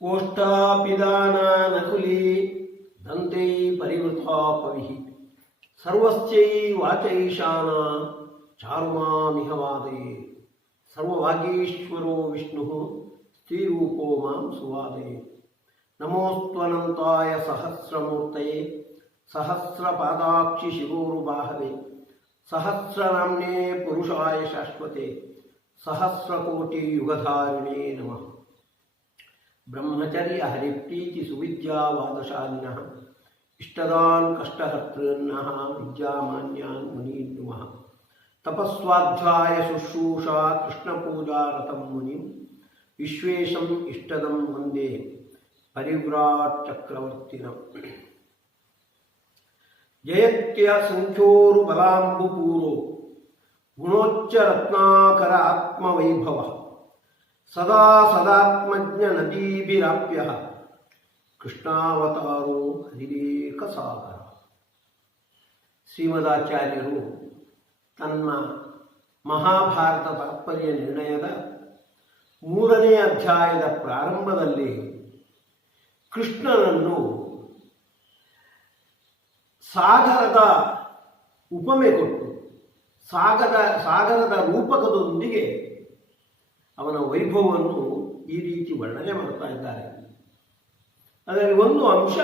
कोष्ठापिदाना नकुली दन्ते परिवृता पविः सर्वस्यै वाचैशाना चारुमामिह वादये सर्वभागीश्वरो विष्णुः स्त्रीरूपो मां सुवादये नमोऽस्त्वनन्ताय सहस्रमूर्तये सहस्रपादाक्षि शिरोरुबाहवे सहस्रनाम्ने पुरुषाय शाश्वते सहस्रकोटियुगधारिणे नमः। ब्रह्मचर्य हरिप्रीति सुविद्यावादशालिनः इष्टदान् कष्टहर्तॄन्नः विद्यामान्यान् मुनीन् नुमः। तपस्वाध्याय शुश्रूषा कृष्णपूजारतं मुनिं विश्वेशम् इष्टदं वन्दे परिव्राट् चक्रवर्तिनम्। जयत्य संख्योरुबलाम्बुपूरो गुणोच्च रत्नाकर आत्मवैभवः सदा सदात्मज्ञ नदीभिराप्यः कृष्णावतारो ಹರಿರೇಕಸಾಗರ। ಶ್ರೀಮದಾಚಾರ್ಯರು ತನ್ನ ಮಹಾಭಾರತ ತಾತ್ಪರ್ಯ ನಿರ್ಣಯದ 3ನೇ ಅಧ್ಯಾಯದ ಪ್ರಾರಂಭದಲ್ಲಿ ಕೃಷ್ಣನನ್ನು ಸಾಗರದ ಉಪಮೆ ಕೊಟ್ಟು ಸಾಗರದ ರೂಪಕದೊಂದಿಗೆ ಅವನ ವೈಭವವನ್ನು ಈ ರೀತಿ ವರ್ಣನೆ ಮಾಡ್ತಾ ಇದ್ದಾರೆ. ಅದರಲ್ಲಿ ಒಂದು ಅಂಶ,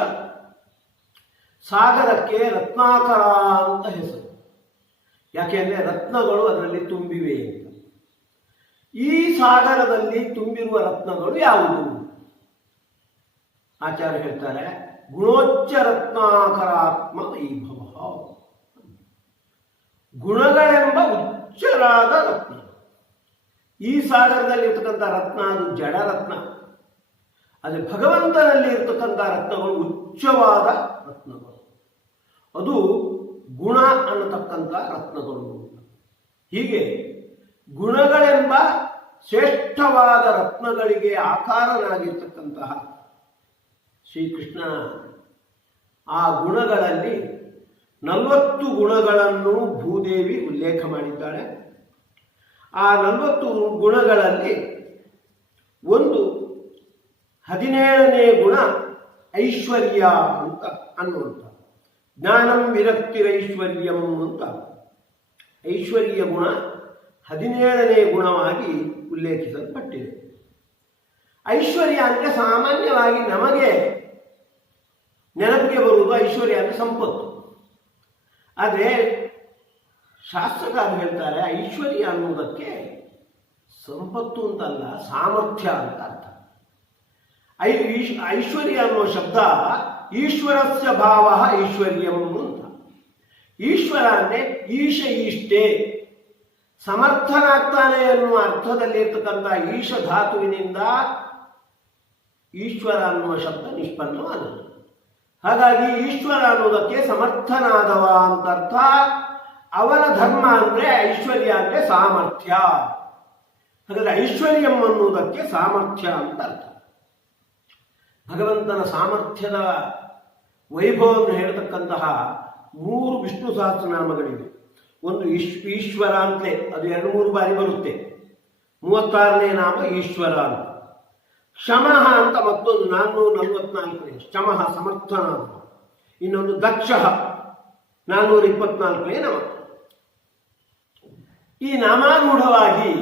ಸಾಗರಕ್ಕೆ ರತ್ನಾಕರ ಅಂತ ಹೆಸರು. ಯಾಕೆಂದರೆ ರತ್ನಗಳು ಅದರಲ್ಲಿ ತುಂಬಿವೆ ಅಂತ. ಈ ಸಾಗರದಲ್ಲಿ ತುಂಬಿರುವ ರತ್ನಗಳು ಯಾವುದು? ಆಚಾರ್ಯ ಹೇಳ್ತಾರೆ, ಗುಣೋಚ್ಚ ರತ್ನಾಕರಾತ್ಮ ವೈಭವ. ಗುಣಗಳೆಂಬ ಉಚ್ಚರಾದ ರತ್ನ. ಈ ಸಾಗರದಲ್ಲಿ ಇರ್ತಕ್ಕಂಥ ರತ್ನ ಅದು ಜಡ ರತ್ನ. ಆದರೆ ಭಗವಂತನಲ್ಲಿ ಇರ್ತಕ್ಕಂಥ ರತ್ನಗಳು ಉಚ್ಚವಾದ ರತ್ನಗಳು. ಅದು ಗುಣ ಅನ್ನತಕ್ಕಂಥ ರತ್ನಗಳು. ಹೀಗೆ ಗುಣಗಳೆಂಬ ಶ್ರೇಷ್ಠವಾದ ರತ್ನಗಳಿಗೆ ಆಕಾರನಾಗಿರ್ತಕ್ಕಂತಹ ಶ್ರೀಕೃಷ್ಣ ಆ ಗುಣಗಳಲ್ಲಿ 40 ಗುಣಗಳನ್ನು ಭೂದೇವಿ ಉಲ್ಲೇಖ ಮಾಡಿದ್ದಾಳೆ. ಆ 40 ಗುಣಗಳಲ್ಲಿ ಒಂದು 17ನೇ ಗುಣ ಐಶ್ವರ್ಯ ಅಂತ ಅನ್ನುವಂಥ, ಜ್ಞಾನಂ ವಿರಕ್ತಿರೈಶ್ವರ್ಯಂ ಅಂತ ಐಶ್ವರ್ಯ ಗುಣ 17ನೇ ಗುಣವಾಗಿ ಉಲ್ಲೇಖಿಸಲ್ಪಟ್ಟಿದೆ. ಐಶ್ವರ್ಯ ಅಂದರೆ ಸಾಮಾನ್ಯವಾಗಿ ನಮಗೆ ನೆನಪಿಗೆ ಬರುವುದು ಐಶ್ವರ್ಯ ಅಂದರೆ ಸಂಪತ್ತು. ಆದರೆ ಶಾಸ್ತ್ರಕಾರರು ಹೇಳ್ತಾರೆ, ಐಶ್ವರ್ಯ ಅನ್ನುವುದಕ್ಕೆ ಸಂಪತ್ತು ಅಂತಲ್ಲ, ಸಾಮರ್ಥ್ಯ ಅಂತ ಅರ್ಥ. ಐಶ್ವರ್ಯ ಅನ್ನುವ ಶಬ್ದ ಈಶ್ವರಸ್ಯ ಭಾವ ಐಶ್ವರ್ಯಂ ಅಂತ. ಈಶ್ವರ ಅಂದರೆ ಈಶ ಈಷ್ಟೇ, ಸಮರ್ಥನಾಗ್ತಾನೆ ಎನ್ನುವ ಅರ್ಥದಲ್ಲಿ ಇರ್ತಕ್ಕಂಥ ಈಶ ಧಾತುವಿನಿಂದ ಈಶ್ವರ ಅನ್ನುವ ಶಬ್ದ ನಿಷ್ಪನ್ನವಾದದ್ದು. ಹಾಗಾಗಿ ಈಶ್ವರ ಅನ್ನುವುದಕ್ಕೆ ಸಮರ್ಥನಾದವ ಅಂತ ಅರ್ಥ. ಅವನ ಧರ್ಮ ಅಂದರೆ ಐಶ್ವರ್ಯ ಅಂದರೆ ಸಾಮರ್ಥ್ಯ. ಹಾಗಾದರೆ ಐಶ್ವರ್ಯಂ ಅನ್ನುವುದಕ್ಕೆ ಸಾಮರ್ಥ್ಯ ಅಂತ ಅರ್ಥ. ಭಗವಂತನ ಸಾಮರ್ಥ್ಯದ ವೈಭವವನ್ನು ಹೇಳತಕ್ಕಂತಹ 3 ವಿಷ್ಣು ಸಹಸ್ರನಾಮಗಳಿವೆ. ಒಂದು ಈಶ್ವರ ಅಂತಲೇ, ಅದು 2-3 ಬಾರಿ ಬರುತ್ತೆ. 36ನೇ ನಾಮ ಈಶ್ವರ ಅಂತ. ಶಮಃ ಅಂತ ಮತ್ತೊಂದು 444ನೇ ಶಮಃ ಸಮರ್ಥನಾದ. ಇನ್ನೊಂದು ದಕ್ಷ 424ನೇ ನಾಮ. ಈ ನಾಮಾರೂಢವಾಗಿ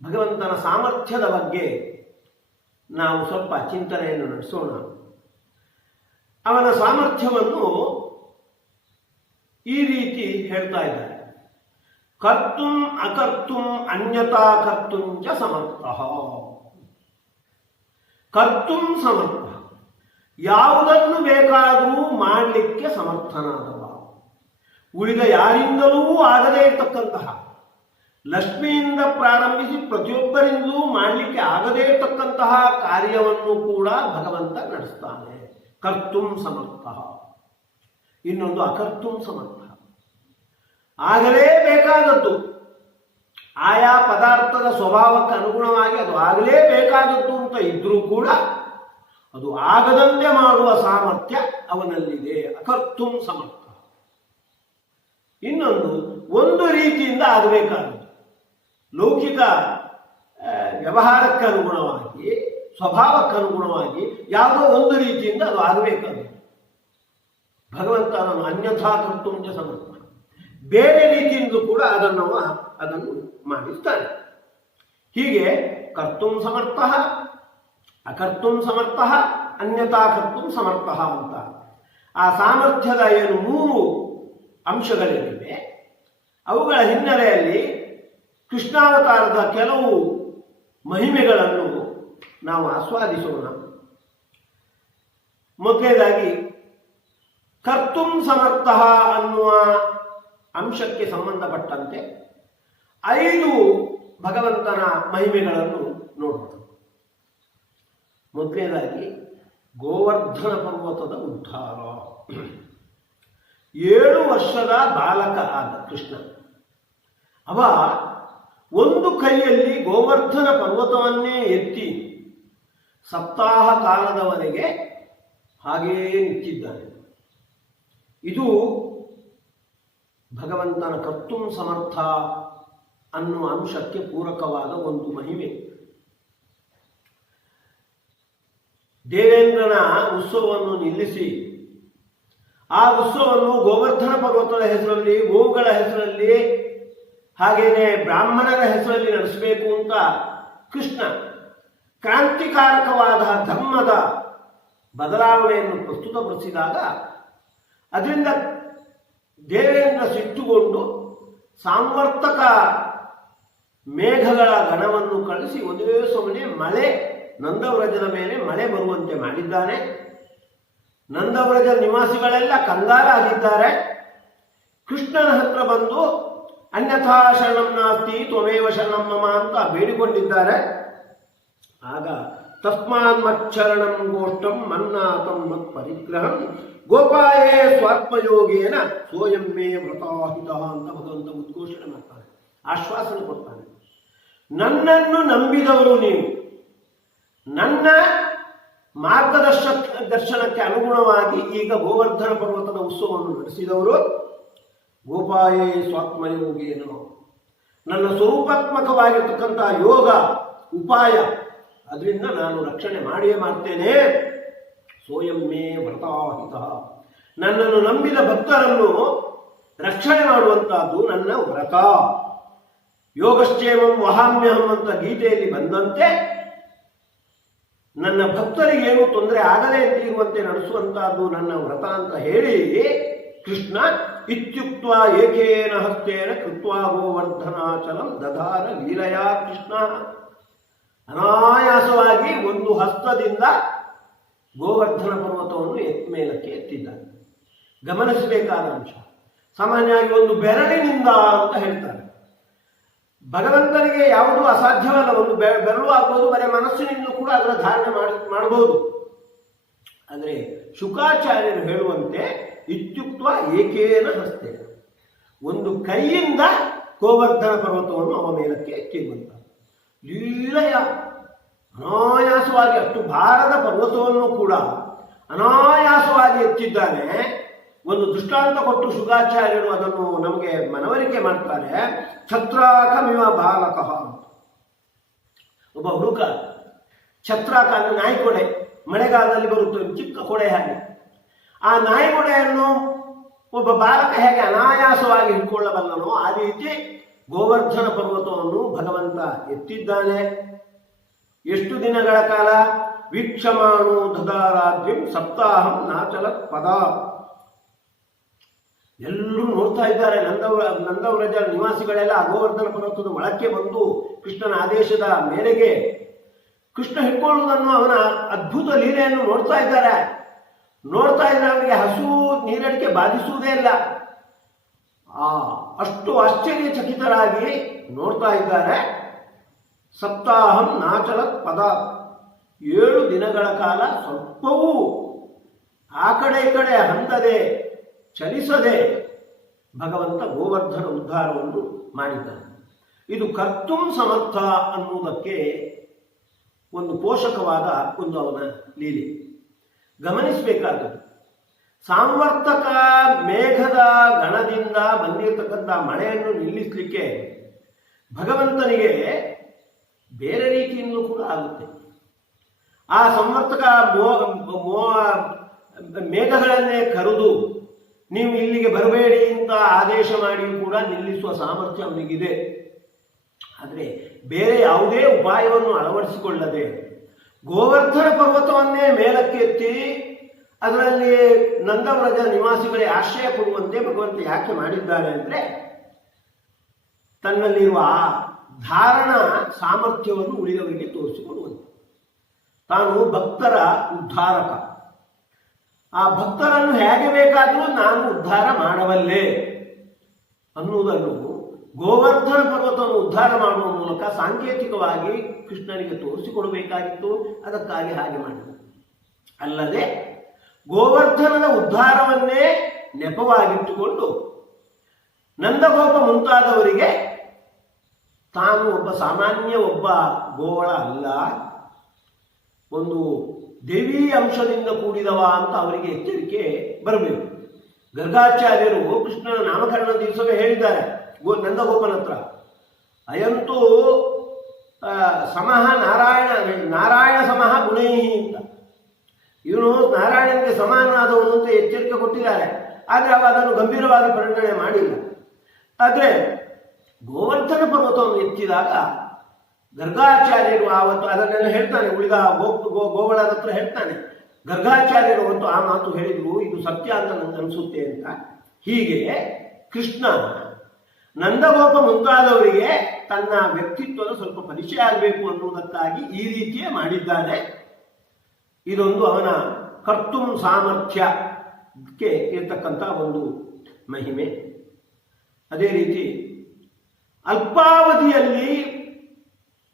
ಭಗವಂತನ ಸಾಮರ್ಥ್ಯದ ಬಗ್ಗೆ ನಾವು ಸ್ವಲ್ಪ ಚಿಂತನೆಯನ್ನು ನಡೆಸೋಣ. ಅವನ ಸಾಮರ್ಥ್ಯವನ್ನು ಈ ರೀತಿ ಹೇಳ್ತಾ ಇದ್ದಾರೆ, ಕರ್ತುಂ ಅಕರ್ತುಂ ಅನ್ಯತಾ ಕರ್ತುಂ ಚ ಸಮರ್ಥಃ. ಕರ್ತುಂ ಸಮರ್ಥ, ಯಾವುದನ್ನು ಬೇಕಾದರೂ ಮಾಡಲಿಕ್ಕೆ ಸಮರ್ಥನಾದವ. ಉಳಿದ ಯಾರಿಂದಲೂ ಆಗದೇ ಇರತಕ್ಕಂತಹ, ಲಕ್ಷ್ಮಿಯಿಂದ ಪ್ರಾರಂಭಿಸಿ ಪ್ರತಿಯೊಬ್ಬರಿಂದಲೂ ಮಾಡಲಿಕ್ಕೆ ಆಗದೇ ಇರತಕ್ಕಂತಹ ಕಾರ್ಯವನ್ನು ಕೂಡ ಭಗವಂತ ನಡೆಸ್ತಾನೆ. ಕರ್ತುಂ ಸಮರ್ಥ. ಇನ್ನೊಂದು ಅಕರ್ತುಂ ಸಮರ್ಥ, ಆಗಲೇ ಬೇಕಾದದ್ದು, ಆಯಾ ಪದಾರ್ಥದ ಸ್ವಭಾವಕ್ಕೆ ಅನುಗುಣವಾಗಿ ಅದು ಆಗಲೇ ಬೇಕಾದದ್ದು ಅಂತ ಇದ್ರೂ ಕೂಡ ಅದು ಆಗದಂತೆ ಮಾಡುವ ಸಾಮರ್ಥ್ಯ ಅವನಲ್ಲಿದೆ. ಅಕರ್ತುಂ ಸಮರ್ಥ. ಇನ್ನೊಂದು, ಒಂದು ರೀತಿಯಿಂದ ಆಗಬೇಕಾದದ್ದು, ಲೌಕಿಕ ವ್ಯವಹಾರಕ್ಕೆ ಅನುಗುಣವಾಗಿ ಸ್ವಭಾವಕ್ಕನುಗುಣವಾಗಿ ಯಾವುದೋ ಒಂದು ರೀತಿಯಿಂದ ಅದು ಆಗಬೇಕಾದ್ರೆ ಭಗವಂತ ಅದನ್ನು ಅನ್ಯಥಾ ಕರ್ತುಂಚ ಸಮರ್ಥ, ಬೇರೆ ರೀತಿಯಿಂದಲೂ ಕೂಡ ಅದನ್ನು ಮಾಡಿಸ್ತಾನೆ. ಹೀಗೆ ಕರ್ತುಂ ಸಮರ್ಥ, ಅಕರ್ತುಂ ಸಮರ್ಥ, ಅನ್ಯಥಾ ಕರ್ತುಂ ಸಮರ್ಥ ಅಂತ ಆ ಸಾಮರ್ಥ್ಯದ ಏನು 3 ಅಂಶಗಳೇನಿವೆ ಅವುಗಳ ಹಿನ್ನೆಲೆಯಲ್ಲಿ ಕೃಷ್ಣಾವತಾರದ ಕೆಲವು ಮಹಿಮೆಗಳನ್ನು ನಾವು ಆಸ್ವಾದಿಸೋಣ. ಮೊದಲನೇದಾಗಿ ಕರ್ತುಂ ಸಮರ್ಥ ಅನ್ನುವ ಅಂಶಕ್ಕೆ ಸಂಬಂಧಪಟ್ಟಂತೆ 5 ಭಗವಂತನ ಮಹಿಮೆಗಳನ್ನು ನೋಡೋಣ. ಮೊದಲನೇದಾಗಿ ಗೋವರ್ಧನ ಪರ್ವತದ ಉದ್ಧಾರ. 7 ವರ್ಷದ ಬಾಲಕ ಆದ ಕೃಷ್ಣ ಅವ ಒಂದು ಕೈಯಲ್ಲಿ ಗೋವರ್ಧನ ಪರ್ವತವನ್ನೇ ಎತ್ತಿ ಸಪ್ತಾಹ ಕಾಲದವರೆಗೆ ಹಾಗೇ ನಿಂತಿದ್ದಾನೆ. ಇದು ಭಗವಂತನ ಕರ್ತುಂ ಸಮರ್ಥ ಅನ್ನುವ ಅಂಶಕ್ಕೆ ಪೂರಕವಾದ ಒಂದು ಮಹಿಮೆ. ದೇವೇಂದ್ರನ ಉತ್ಸವವನ್ನು ನಿಲ್ಲಿಸಿ ಆ ಉತ್ಸವವನ್ನು ಗೋವರ್ಧನ ಪರ್ವತದ ಹೆಸರಲ್ಲಿ, ಗೋವುಗಳ ಹೆಸರಲ್ಲಿ, ಹಾಗೇನೆ ಬ್ರಾಹ್ಮಣರ ಹೆಸರಲ್ಲಿ ನಡೆಸಬೇಕು ಅಂತ ಕೃಷ್ಣ ಕ್ರಾಂತಿಕಾರಕವಾದ ಧರ್ಮದ ಬದಲಾವಣೆಯನ್ನು ಪ್ರಸ್ತುತಪಡಿಸಿದಾಗ ಅದರಿಂದ ದೇವೇಂದ್ರ ಸಿಟ್ಟುಕೊಂಡು ಸಾಂವರ್ತಕ ಮೇಘಗಳ ಗಣವನ್ನು ಕಳಿಸಿ ಒಂದೇ ಸಮನೆ ಮಳೆ ನಂದವ್ರಜದ ಮೇಲೆ ಮಳೆ ಬರುವಂತೆ ಮಾಡಿದ್ದಾನೆ. ನಂದವ್ರಜ ನಿವಾಸಿಗಳೆಲ್ಲ ಕಂಗಾಲಾಗಿದ್ದಾರೆ. ಕೃಷ್ಣನ ಹತ್ರ ಬಂದು ಅನ್ಯಥಾ ಶರಣಂ ನಾಸ್ತಿ ತ್ವಮೇವ ಶರಣಂ ಮಮ ಅಂತ ಬೇಡಿಕೊಂಡಿದ್ದಾರೆ. ಆಗ ತಸ್ಮಾನ್ ಮಚ್ಚರಣಂ ಗೋಷ್ಠಂ ಮನ್ನಾತಂ ಮತ್ ಪರಿಗ್ರಹಂ ಗೋಪಾಯೇ ಸ್ವಾತ್ಮಯೋಗೇನ ಸೋಯಂ ಮೇ ವ್ರತಾಹಿತ ಅಂತ ಭಗವಂತ ಉದ್ಘೋಷಣೆ ಮಾಡ್ತಾನೆ, ಆಶ್ವಾಸನೆ ಕೊಡ್ತಾನೆ. ನನ್ನನ್ನು ನಂಬಿದವರು ನೀವು, ನನ್ನ ಮಾರ್ಗದರ್ಶನಕ್ಕೆ ಅನುಗುಣವಾಗಿ ಈಗ ಗೋವರ್ಧನ ಪರ್ವತದ ಉತ್ಸವವನ್ನು ನಡೆಸಿದವರು ಗೋಪಾಯೇ ಸ್ವಾತ್ಮಯೋಗೇನು, ನನ್ನ ಸ್ವರೂಪಾತ್ಮಕವಾಗಿರ್ತಕ್ಕಂಥ ಯೋಗ ಉಪಾಯ ಅದರಿಂದ ನಾನು ರಕ್ಷಣೆ ಮಾಡಿಯೇ ಮಾಡ್ತೇನೆ. ಸೋಯಂ ಮೇ ವ್ರತಾಹಿತ, ನನ್ನನ್ನು ನಂಬಿದ ಭಕ್ತರನ್ನು ರಕ್ಷಣೆ ಮಾಡುವಂತಹದ್ದು ನನ್ನ ವ್ರತ. ಯೋಗಶ್ಚೇಮಂ ವಹಾಮ್ಯಹಂ ಅಂತ ಗೀತೆಯಲ್ಲಿ ಬಂದಂತೆ ನನ್ನ ಭಕ್ತರಿಗೇನು ತೊಂದರೆ ಆಗದೇ ಇರುವಂತೆ ನಡೆಸುವಂತಹದ್ದು ನನ್ನ ವ್ರತ ಅಂತ ಹೇಳಿ ಕೃಷ್ಣ ಇತ್ಯುಕ್ತ ಏಕೇನ ಹಸ್ತೇನ ಕೃತ್ವಾ ಗೋವರ್ಧನಾಚಲಂ ದಧಾರ ಲೀಲಯಾ ಕೃಷ್ಣ, ಅನಾಯಾಸವಾಗಿ ಒಂದು ಹಸ್ತದಿಂದ ಗೋವರ್ಧನ ಪರ್ವತವನ್ನು ಮೇಲಕ್ಕೆ ಎತ್ತಿದ್ದಾನೆ. ಗಮನಿಸಬೇಕಾದ ಅಂಶ, ಸಾಮಾನ್ಯವಾಗಿ ಒಂದು ಬೆರಳಿನಿಂದ ಅಂತ ಹೇಳ್ತಾರೆ. ಭಗವಂತನಿಗೆ ಯಾವುದೂ ಅಸಾಧ್ಯವಲ್ಲ. ಒಂದು ಬೆರಳು ಆಗ್ಬೋದು, ಬರೀ ಮನಸ್ಸಿನಿಂದ ಕೂಡ ಅದರ ಧಾರಣೆ ಮಾಡಬಹುದು. ಆದರೆ ಶುಕಾಚಾರ್ಯರು ಹೇಳುವಂತೆ ಇತ್ಯುಕ್ತ ಏಕೇನ ಹಸ್ತೆ, ಒಂದು ಕೈಯಿಂದ ಗೋವರ್ಧನ ಪರ್ವತವನ್ನು ಅವನ ಮೇಲಕ್ಕೆ ಎತ್ತಿರುವಂತ ಲೀಲೆಯ ಅನಾಯಾಸವಾಗಿ, ಅಷ್ಟು ಭಾರದ ಪರ್ವತವನ್ನು ಕೂಡ ಅನಾಯಾಸವಾಗಿ ಎತ್ತಿದ್ದಾನೆ. ಒಂದು ದೃಷ್ಟಾಂತ ಕೊಟ್ಟು ಶುಕಾಚಾರ್ಯರು ಅದನ್ನು ನಮಗೆ ಮನವರಿಕೆ ಮಾಡ್ತಾರೆ. ಛತ್ರಾಕಮಿವ ಬಾಲಕಃ, ಒಬ್ಬ ಹುಡುಗ ಛತ್ರಾಕ ಅಂದ್ರೆ ನಾಯಿಕೊಡೆ, ಮಳೆಗಾಲದಲ್ಲಿ ಬರುತ್ತದೆ ಚಿಕ್ಕ ಕೊಡೆ ಹಾಗೆ. ಆ ನಾಯಿಕೊಡೆಯನ್ನು ಒಬ್ಬ ಬಾಲಕ ಹೇಗೆ ಅನಾಯಾಸವಾಗಿ ಹಿಡ್ಕೊಳ್ಳಬಲ್ಲನೋ ಆ ರೀತಿ ಗೋವರ್ಧನ ಪರ್ವತವನ್ನು ಭಗವಂತ ಎತ್ತಿದ್ದಾನೆ. ಎಷ್ಟು ದಿನಗಳ ಕಾಲ? ವೀಕ್ಷಮಾಣೋ ದಧಾರಾದ್ರಿಂ ಸಪ್ತಾಹಂ ನಾಚಲ ಪದ. ಎಲ್ಲರೂ ನೋಡ್ತಾ ಇದ್ದಾರೆ. ನಂದವ್ರಜ ನಿವಾಸಿಗಳೆಲ್ಲ ಗೋವರ್ಧನ ಪರ್ವತದ ಒಳಕ್ಕೆ ಬಂದು ಕೃಷ್ಣನ ಆದೇಶದ ಮೇರೆಗೆ ಕೃಷ್ಣ ಹಿಡ್ಕೊಳ್ಳುವುದನ್ನು, ಅವನ ಅದ್ಭುತ ಲೀಲೆಯನ್ನು ನೋಡ್ತಾ ಇದ್ದಾರೆ. ನೋಡ್ತಾ ಇದ್ರೆ ಅವರಿಗೆ ಹಸು ನೀರಡಿಕೆ ಬಾಧಿಸುವುದೇ ಇಲ್ಲ. ಅಷ್ಟು ಆಶ್ಚರ್ಯಚಕಿತರಾಗಿ ನೋಡ್ತಾ ಇದ್ದಾರೆ. ಸಪ್ತಾಹಂ ನಾಚಲ ಪದ, 7 ದಿನಗಳ ಕಾಲ ಸ್ವಲ್ಪವೂ ಆ ಕಡೆ ಈ ಕಡೆ ಹಂದದೆ ಚಲಿಸದೆ ಭಗವಂತ ಗೋವರ್ಧನ ಉದ್ಧಾರವನ್ನು ಮಾಡಿದ್ದಾನೆ. ಇದು ಕರ್ತುಂ ಸಮರ್ಥ ಅನ್ನುವುದಕ್ಕೆ ಒಂದು ಪೋಷಕವಾದ ಒಂದು ಅವನ ಲೀಲೆ. ಗಮನಿಸಬೇಕಾದದ್ದು, ಸಾಂವರ್ತಕ ಮೇಘದ ಗಣದಿಂದ ಬಂದಿರತಕ್ಕಂಥ ಮಳೆಯನ್ನು ನಿಲ್ಲಿಸಲಿಕ್ಕೆ ಭಗವಂತನಿಗೆ ಬೇರೆ ರೀತಿಯಿಂದಲೂ ಕೂಡ ಆಗುತ್ತೆ. ಆ ಸಂವರ್ತಕ ಮೇಘಗಳನ್ನೇ ಕರೆದು ನೀವು ಇಲ್ಲಿಗೆ ಬರಬೇಡಿ ಅಂತ ಆದೇಶ ಮಾಡಿ ಕೂಡ ನಿಲ್ಲಿಸುವ ಸಾಮರ್ಥ್ಯ ಅವನಿಗಿದೆ. ಆದರೆ ಬೇರೆ ಯಾವುದೇ ಉಪಾಯವನ್ನು ಅಳವಡಿಸಿಕೊಳ್ಳದೆ ಗೋವರ್ಧನ ಪರ್ವತವನ್ನೇ ಮೇಲಕ್ಕೆ ಎತ್ತಿ ಅದರಲ್ಲಿ ನಂದವ್ರಜ ನಿವಾಸಿಗಳೇ ಆಶ್ರಯ ಕೊಡುವಂತೆ ಭಗವಂತ ಯಾಕೆ ಮಾಡಿದ್ದಾನೆ ಅಂದರೆ ತನ್ನಲ್ಲಿರುವ ಧಾರಣ ಸಾಮರ್ಥ್ಯವನ್ನು ಉಳಿದವರಿಗೆ ತೋರಿಸಿಕೊಡುವಂತೆ. ತಾನು ಭಕ್ತರ ಉದ್ಧಾರಕ. ಆ ಭಕ್ತರನ್ನು ಹೇಗೆ ಬೇಕಾದರೂ ನಾನು ಉದ್ಧಾರ ಮಾಡಬಲ್ಲೆ ಅನ್ನುವುದನ್ನು ಗೋವರ್ಧನ ಪರ್ವತವನ್ನು ಉದ್ಧಾರ ಮಾಡುವ ಮೂಲಕ ಸಾಂಕೇತಿಕವಾಗಿ ಕೃಷ್ಣನಿಗೆ ತೋರಿಸಿಕೊಡಬೇಕಾಗಿತ್ತು. ಅದಕ್ಕಾಗಿ ಹಾಗೆ ಮಾಡಿದ. ಅಲ್ಲದೆ ಗೋವರ್ಧನದ ಉದ್ಧಾರವನ್ನೇ ನೆಪವಾಗಿಟ್ಟುಕೊಂಡು ನಂದಗೋಪ ಮುಂತಾದವರಿಗೆ ತಾನು ಒಬ್ಬ ಗೋವಳ ಅಲ್ಲ, ಒಂದು ದೇವಿ ಅಂಶದಿಂದ ಕೂಡಿದವ ಅಂತ ಅವರಿಗೆ ಎಚ್ಚರಿಕೆ ಬರಬೇಕು. ಗರ್ಗಾಚಾರ್ಯರು ಕೃಷ್ಣನ ನಾಮಕರಣ ದಿವಸವೇ ಹೇಳಿದ್ದಾರೆ ನಂದಗೋಪನ ಹತ್ರ, ಅಯಂತೂ ಸಮಃ ನಾರಾಯಣ ಸಮಃ ಗುಣೈಹಿ ಅಂತ. ಇವನು ನಾರಾಯಣನಿಗೆ ಸಮಾನನಾದವನು ಅಂತ ಎಚ್ಚರಿಕೆ ಕೊಟ್ಟಿದ್ದಾರೆ. ಆದರೆ ಅವ ಅದನ್ನು ಗಂಭೀರವಾಗಿ ಪರಿಗಣನೆ ಮಾಡಿಲ್ಲ. ಆದರೆ ಗೋವರ್ಧನ ಪರ್ವತವನ್ನು ಎತ್ತಿದಾಗ ಗರ್ಗಾಚಾರ್ಯರು ಆವತ್ತು ಅದನ್ನೆಲ್ಲ ಹೇಳ್ತಾನೆ, ಉಳಿದ ಗೋವಳದ ಹತ್ರ ಹೇಳ್ತಾನೆ, ಗರ್ಗಾಚಾರ್ಯರು ಅವತ್ತು ಆ ಮಾತು ಹೇಳಿದ್ರು, ಇದು ಸತ್ಯ ಅಂತ ನನಗೆ ಅನಿಸುತ್ತೆ ಅಂತ. ಹೀಗೆ ಕೃಷ್ಣ ನಂದಗೋಪ ಮುಂತಾದವರಿಗೆ ತನ್ನ ವ್ಯಕ್ತಿತ್ವದ ಸ್ವಲ್ಪ ಪರಿಚಯ ಆಗಬೇಕು ಅನ್ನುವುದಕ್ಕಾಗಿ ಈ ರೀತಿಯೇ ಮಾಡಿದ್ದಾನೆ. ಇದೊಂದು ಅವನ ಕರ್ತುಂ ಸಾಮರ್ಥ್ಯಕ್ಕೆ ಇರತಕ್ಕಂಥ ಒಂದು ಮಹಿಮೆ. ಅದೇ ರೀತಿ ಅಲ್ಪಾವಧಿಯಲ್ಲಿ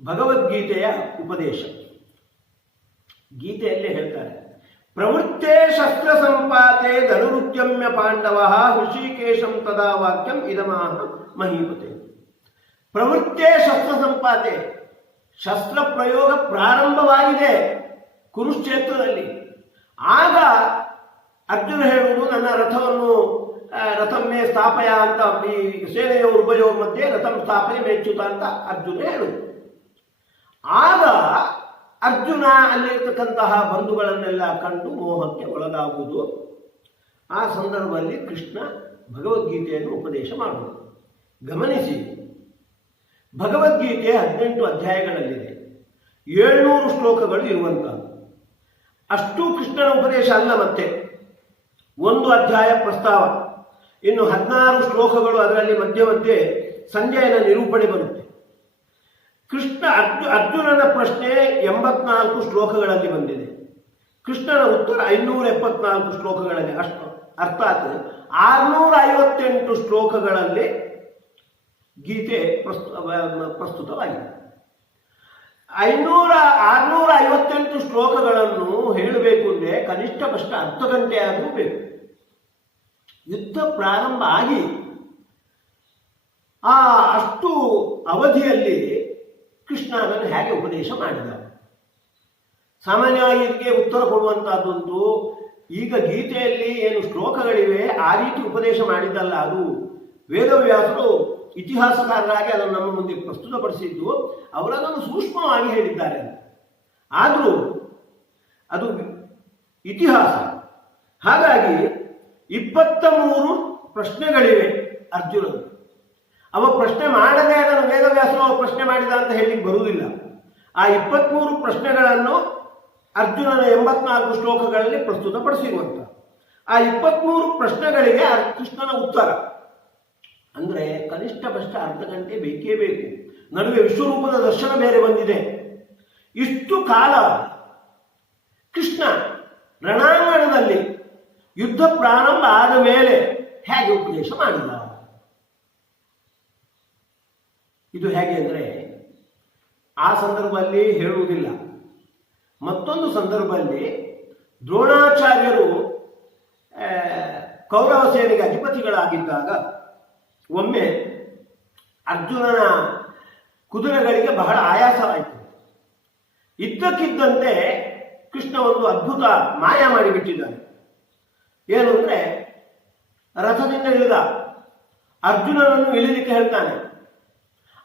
ಭಗವದ್ಗೀತೆಯ ಉಪದೇಶ. ಗೀತೆಯಲ್ಲೇ ಹೇಳ್ತಾರೆ, ಪ್ರವೃತ್ತೇ ಶಸ್ತ್ರ ಸಂಪಾತೆ ಧನುರುದ್ಯಮ್ಯ ಪಾಂಡವ ಋಷಿಕೇಶಂ ತದಾ ವಾಕ್ಯಂ ಇದಮಾಹ ಮಹೀಪತೆ. ಪ್ರವೃತ್ತೇ ಶಸ್ತ್ರ ಸಂಪಾತೆ, ಶಸ್ತ್ರ ಪ್ರಯೋಗ ಪ್ರಾರಂಭವಾಗಿದೆ ಕುರುಕ್ಷೇತ್ರದಲ್ಲಿ. ಆಗ ಅರ್ಜುನ ಹೇಳುವುದು, ನನ್ನ ರಥಮ್ಮೆ ಸ್ಥಾಪಯ ಅಂತ, ಈ ಸೇನೆಯವರು ಉಭಯವ್ರ ಮಧ್ಯೆ ರಥಂ ಸ್ಥಾಪನೆ ಮೆಚ್ಚುತ ಅಂತ ಅರ್ಜುನ ಹೇಳುವುದು. ಆಗ ಅರ್ಜುನ ಅಲ್ಲಿರ್ತಕ್ಕಂತಹ ಬಂಧುಗಳನ್ನೆಲ್ಲ ಕಂಡು ಮೋಹಕ್ಕೆ ಒಳಗಾಗುವುದು. ಆ ಸಂದರ್ಭದಲ್ಲಿ ಕೃಷ್ಣ ಭಗವದ್ಗೀತೆಯನ್ನು ಉಪದೇಶ ಮಾಡುವುದು. ಗಮನಿಸಿ, ಭಗವದ್ಗೀತೆ 18 ಅಧ್ಯಾಯಗಳಲ್ಲಿದೆ, 700 ಶ್ಲೋಕಗಳು ಇರುವಂತಹದ್ದು. ಅಷ್ಟು ಕೃಷ್ಣನ ಉಪದೇಶ ಅಲ್ಲ. ಮತ್ತೆ ಒಂದು ಅಧ್ಯಾಯ ಪ್ರಸ್ತಾವ, ಇನ್ನು 16 ಶ್ಲೋಕಗಳು, ಅದರಲ್ಲಿ ಮಧ್ಯೆ ಮಧ್ಯೆ ಸಂಜಯನ ನಿರೂಪಣೆ ಬರುತ್ತೆ. ಕೃಷ್ಣ ಅರ್ಜುನನ ಪ್ರಶ್ನೆ 84 ಶ್ಲೋಕಗಳಲ್ಲಿ ಬಂದಿದೆ. ಕೃಷ್ಣನ ಉತ್ತರ 574 ಶ್ಲೋಕಗಳಲ್ಲಿ, ಅಷ್ಟು ಅರ್ಥಾತ್ 658 ಶ್ಲೋಕಗಳಲ್ಲಿ ಗೀತೆ ಪ್ರಸ್ತುತವಾಗಿದೆ. 658 ಶ್ಲೋಕಗಳನ್ನು ಹೇಳಬೇಕು ಅಂದರೆ ಕನಿಷ್ಠ ಕಷ್ಟ ಅರ್ಧ ಗಂಟೆ ಆದರೂ ಬೇಕು. ಯುದ್ಧ ಪ್ರಾರಂಭ ಆಗಿ ಅಷ್ಟು ಅವಧಿಯಲ್ಲಿ ಕೃಷ್ಣ ಅದನ್ನು ಹೇಗೆ ಉಪದೇಶ ಮಾಡಿದ. ಸಾಮಾನ್ಯವಾಗಿ ಇದಕ್ಕೆ ಉತ್ತರ ಕೊಡುವಂತಹದ್ದೊಂದು, ಈಗ ಗೀತೆಯಲ್ಲಿ ಏನು ಶ್ಲೋಕಗಳಿವೆ ಆ ರೀತಿ ಉಪದೇಶ ಮಾಡಿದ್ದಲ್ಲ, ಅದು ವೇದವ್ಯಾಸರು ಇತಿಹಾಸಕಾರರಾಗಿ ಅದನ್ನು ನಮ್ಮ ಮುಂದೆ ಪ್ರಸ್ತುತಪಡಿಸಿದ್ದು, ಅವರದನ್ನು ಸೂಕ್ಷ್ಮವಾಗಿ ಹೇಳಿದ್ದಾರೆ. ಆದರೂ ಅದು ಇತಿಹಾಸ. ಹಾಗಾಗಿ 23 ಪ್ರಶ್ನೆಗಳಿವೆ ಅರ್ಜುನನು. ಅವ ಪ್ರಶ್ನೆ ಮಾಡದೆ ಅದನ್ನು ವೇದವ್ಯಾಸರು ಅವ ಪ್ರಶ್ನೆ ಮಾಡಿದ ಅಂತ ಹೇಳಲಿಕ್ಕೆ ಬರುವುದಿಲ್ಲ. ಆ 23 ಪ್ರಶ್ನೆಗಳನ್ನು ಅರ್ಜುನನ 84 ಶ್ಲೋಕಗಳಲ್ಲಿ ಪ್ರಸ್ತುತಪಡಿಸಿರುವಂಥ ಆ 23 ಪ್ರಶ್ನೆಗಳಿಗೆ ಕೃಷ್ಣನ ಉತ್ತರ ಅಂದರೆ ಕನಿಷ್ಠ ಕಷ್ಟ ಅರ್ಧ ಗಂಟೆ ಬೇಕೇ ಬೇಕು. ನಡುವೆ ವಿಶ್ವರೂಪದ ದರ್ಶನ ಬೇರೆ ಬಂದಿದೆ. ಇಷ್ಟು ಕಾಲ ಕೃಷ್ಣ ರಣಾಂಗಣದಲ್ಲಿ ಯುದ್ಧ ಪ್ರಾರಂಭ ಆದ ಮೇಲೆ ಹೇಗೆ ಉಪದೇಶ ಮಾಡಿದ. ಇದು ಹೇಗೆ ಅಂದರೆ ಆ ಸಂದರ್ಭದಲ್ಲಿ ಹೇಳುವುದಿಲ್ಲ. ಮತ್ತೊಂದು ಸಂದರ್ಭದಲ್ಲಿ ದ್ರೋಣಾಚಾರ್ಯರು ಕೌರವ ಸೇನೆಗೆ ಅಧಿಪತಿಗಳಾಗಿದ್ದಾಗ ಒಮ್ಮೆ ಅರ್ಜುನನ ಕುದುರೆಗಳಿಗೆ ಬಹಳ ಆಯಾಸವಾಯಿತು. ಇದ್ದಕ್ಕಿದ್ದಂತೆ ಕೃಷ್ಣ ಒಂದು ಅದ್ಭುತ ಮಾಯ ಮಾಡಿಬಿಟ್ಟಿದ್ದಾನೆ. ಏನು ಅಂದರೆ, ರಥದಿಂದ ಇಳಿದ ಅರ್ಜುನನನ್ನು ಇಳಿಲಿಕ್ಕೆ ಹೇಳ್ತಾನೆ.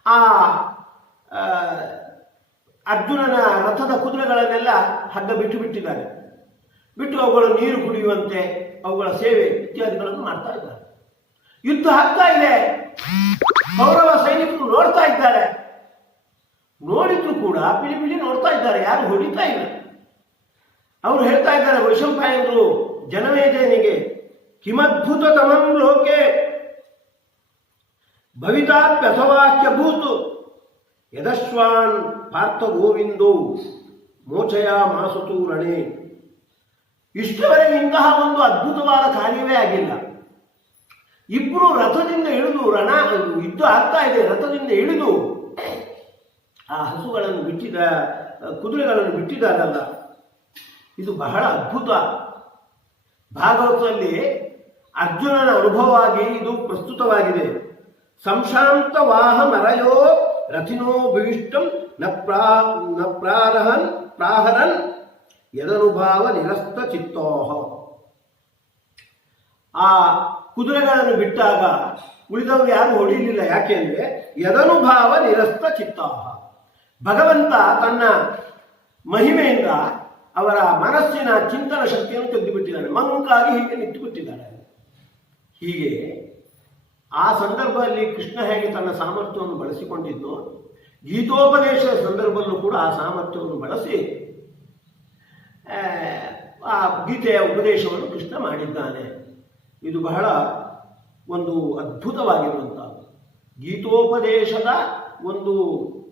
ಆ ಅರ್ಜುನನ ರಥದ ಕುದುರೆಗಳನ್ನೆಲ್ಲ ಹಗ್ಗ ಬಿಟ್ಟು ಬಿಟ್ಟಿದ್ದಾರೆ. ಬಿಟ್ಟು ಅವುಗಳು ನೀರು ಕುಡಿಯುವಂತೆ ಅವುಗಳ ಸೇವೆ ಇತ್ಯಾದಿಗಳನ್ನು ಮಾಡ್ತಾ ಇದ್ದಾರೆ. ಯುದ್ಧ ಆಗ್ತಾ ಇದೆ. ಕೌರವ ಸೈನಿಕರು ನೋಡ್ತಾ ಇದ್ದಾರೆ. ನೋಡಿದ್ರು ಕೂಡ ಪಿಳಿ ಪಿಳಿ ನೋಡ್ತಾ ಇದ್ದಾರೆ, ಯಾರು ಹೊಡಿತಾ ಇಲ್ಲ. ಅವರು ಹೇಳ್ತಾ ಇದ್ದಾರೆ ವೈಶಂಪಾಯನರು ಜನಮೇಜಯನಿಗೆ, ಕಿಮದ್ಭುತ ತಮಂ ಲೋಕೆ ಭವಿತಾಪ್ಯಥವಾಕ್ಯಭೂತು ಯದಶ್ವಾನ್ ಪಾರ್ಥ ಗೋವಿಂದೋ ಮೋಚಯ ಮಾಸುತು ರಣೆ. ಇಷ್ಟವರೆಗೆ ಇಂತಹ ಒಂದು ಅದ್ಭುತವಾದ ಕಾರ್ಯವೇ ಆಗಿಲ್ಲ. ಇಬ್ಬರು ರಥದಿಂದ ಇಳಿದು ಯುದ್ಧ ಆಗ್ತಾ ಇದೆ, ರಥದಿಂದ ಇಳಿದು ಆ ಹಸುಗಳನ್ನು ಕುದುರೆಗಳನ್ನು ಬಿಟ್ಟಿದ್ದಾರಲ್ಲ, ಇದು ಬಹಳ ಅದ್ಭುತ. ಭಾಗವತದಲ್ಲಿ ಅರ್ಜುನನ ಅನುಭವವಾಗಿ ಇದು ಪ್ರಸ್ತುತವಾಗಿದೆ. ಸಂಶಾಂತ ವಾಹ ಮರಯೋ ರಥಿನೋ ಭವಿಷ್ಟಂ ನ ಪ್ರಾಹರನ್ ಯದನುಭಾವ ನಿರಸ್ತ ಚಿತ್ತೋಹ. ಆ ಕುದುರೆಗಳನ್ನು ಬಿಟ್ಟಾಗ ಉಳಿದವರು ಯಾರು ಹೊಡಿಲಿಲ್ಲ. ಯಾಕೆಂದ್ರೆ ಯದನುಭಾವ ನಿರಸ್ತ ಚಿತ್ತೋಹ, ಭಗವಂತ ತನ್ನ ಮಹಿಮೆಯಿಂದ ಅವರ ಮನಸ್ಸಿನ ಚಿಂತನ ಶಕ್ತಿಯನ್ನು ತೆಗೆದುಬಿಟ್ಟಿದ್ದಾನೆ. ಮಂಕಾಗಿ ಹೀಗೆ ನಿಂತುಬಿಟ್ಟಿದ್ದಾರೆ. ಹೀಗೆ ಆ ಸಂದರ್ಭದಲ್ಲಿ ಕೃಷ್ಣ ಹೇಗೆ ತನ್ನ ಸಾಮರ್ಥ್ಯವನ್ನು ಬಳಸಿಕೊಂಡಿದ್ದು, ಗೀತೋಪದೇಶದ ಸಂದರ್ಭದಲ್ಲೂ ಕೂಡ ಆ ಸಾಮರ್ಥ್ಯವನ್ನು ಬಳಸಿ ಆ ಗೀತೆಯ ಉಪದೇಶವನ್ನು ಕೃಷ್ಣ ಮಾಡಿದ್ದಾನೆ. ಇದು ಬಹಳ ಒಂದು ಅದ್ಭುತವಾಗಿರುವಂಥದ್ದು. ಗೀತೋಪದೇಶದ ಒಂದು